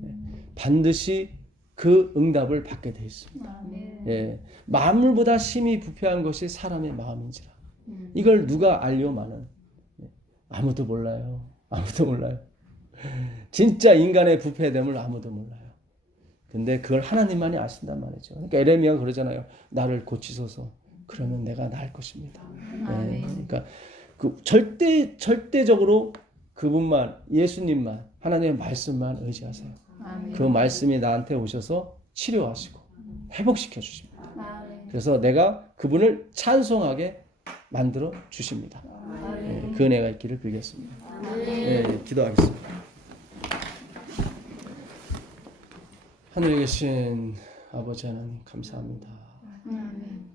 네. 반드시 그 응답을 받게 돼 있습니다. 아멘. 예. 만물보다 심히 부패한 것이 사람의 마음인지라. 이걸 누가 알려마는? 아무도 몰라요. 아무도 몰라요. 진짜 인간의 부패됨을 아무도 몰라요. 근데 그걸 하나님만이 아신단 말이죠. 그러니까 에레미야가 그러잖아요. 나를 고치소서. 그러면 내가 나을 것입니다. 예. 그러니까 그 절대적으로 그분만, 예수님만, 하나님의 말씀만 의지하세요. 그 말씀이 나한테 오셔서 치료하시고 회복시켜 주십니다. 그래서 내가 그분을 찬송하게 만들어 주십니다. 예, 그 은혜가 있기를 빌겠습니다. 예, 기도하겠습니다. 하늘에 계신 아버지 하나님 감사합니다.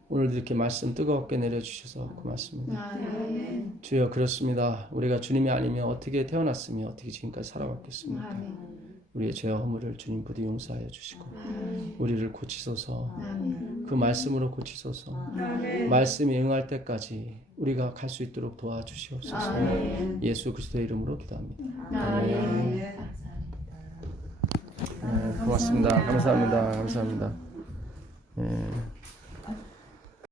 오늘도 이렇게 말씀 뜨겁게 내려주셔서 고맙습니다. 주여 그렇습니다. 우리가 주님이 아니면 어떻게 태어났으며 어떻게 지금까지 살아왔겠습니까? 우리의 죄와 허물을 주님 부디 용서하여 주시고 우리를 고치소서. 아멘. 그 말씀으로 고치소서. 말씀이 응할 때까지 우리가 갈 수 있도록 도와주시옵소서. 아멘. 예수 그리스도의 이름으로 기도합니다. 아멘. 고맙습니다. 감사합니다. 감사합니다. 예.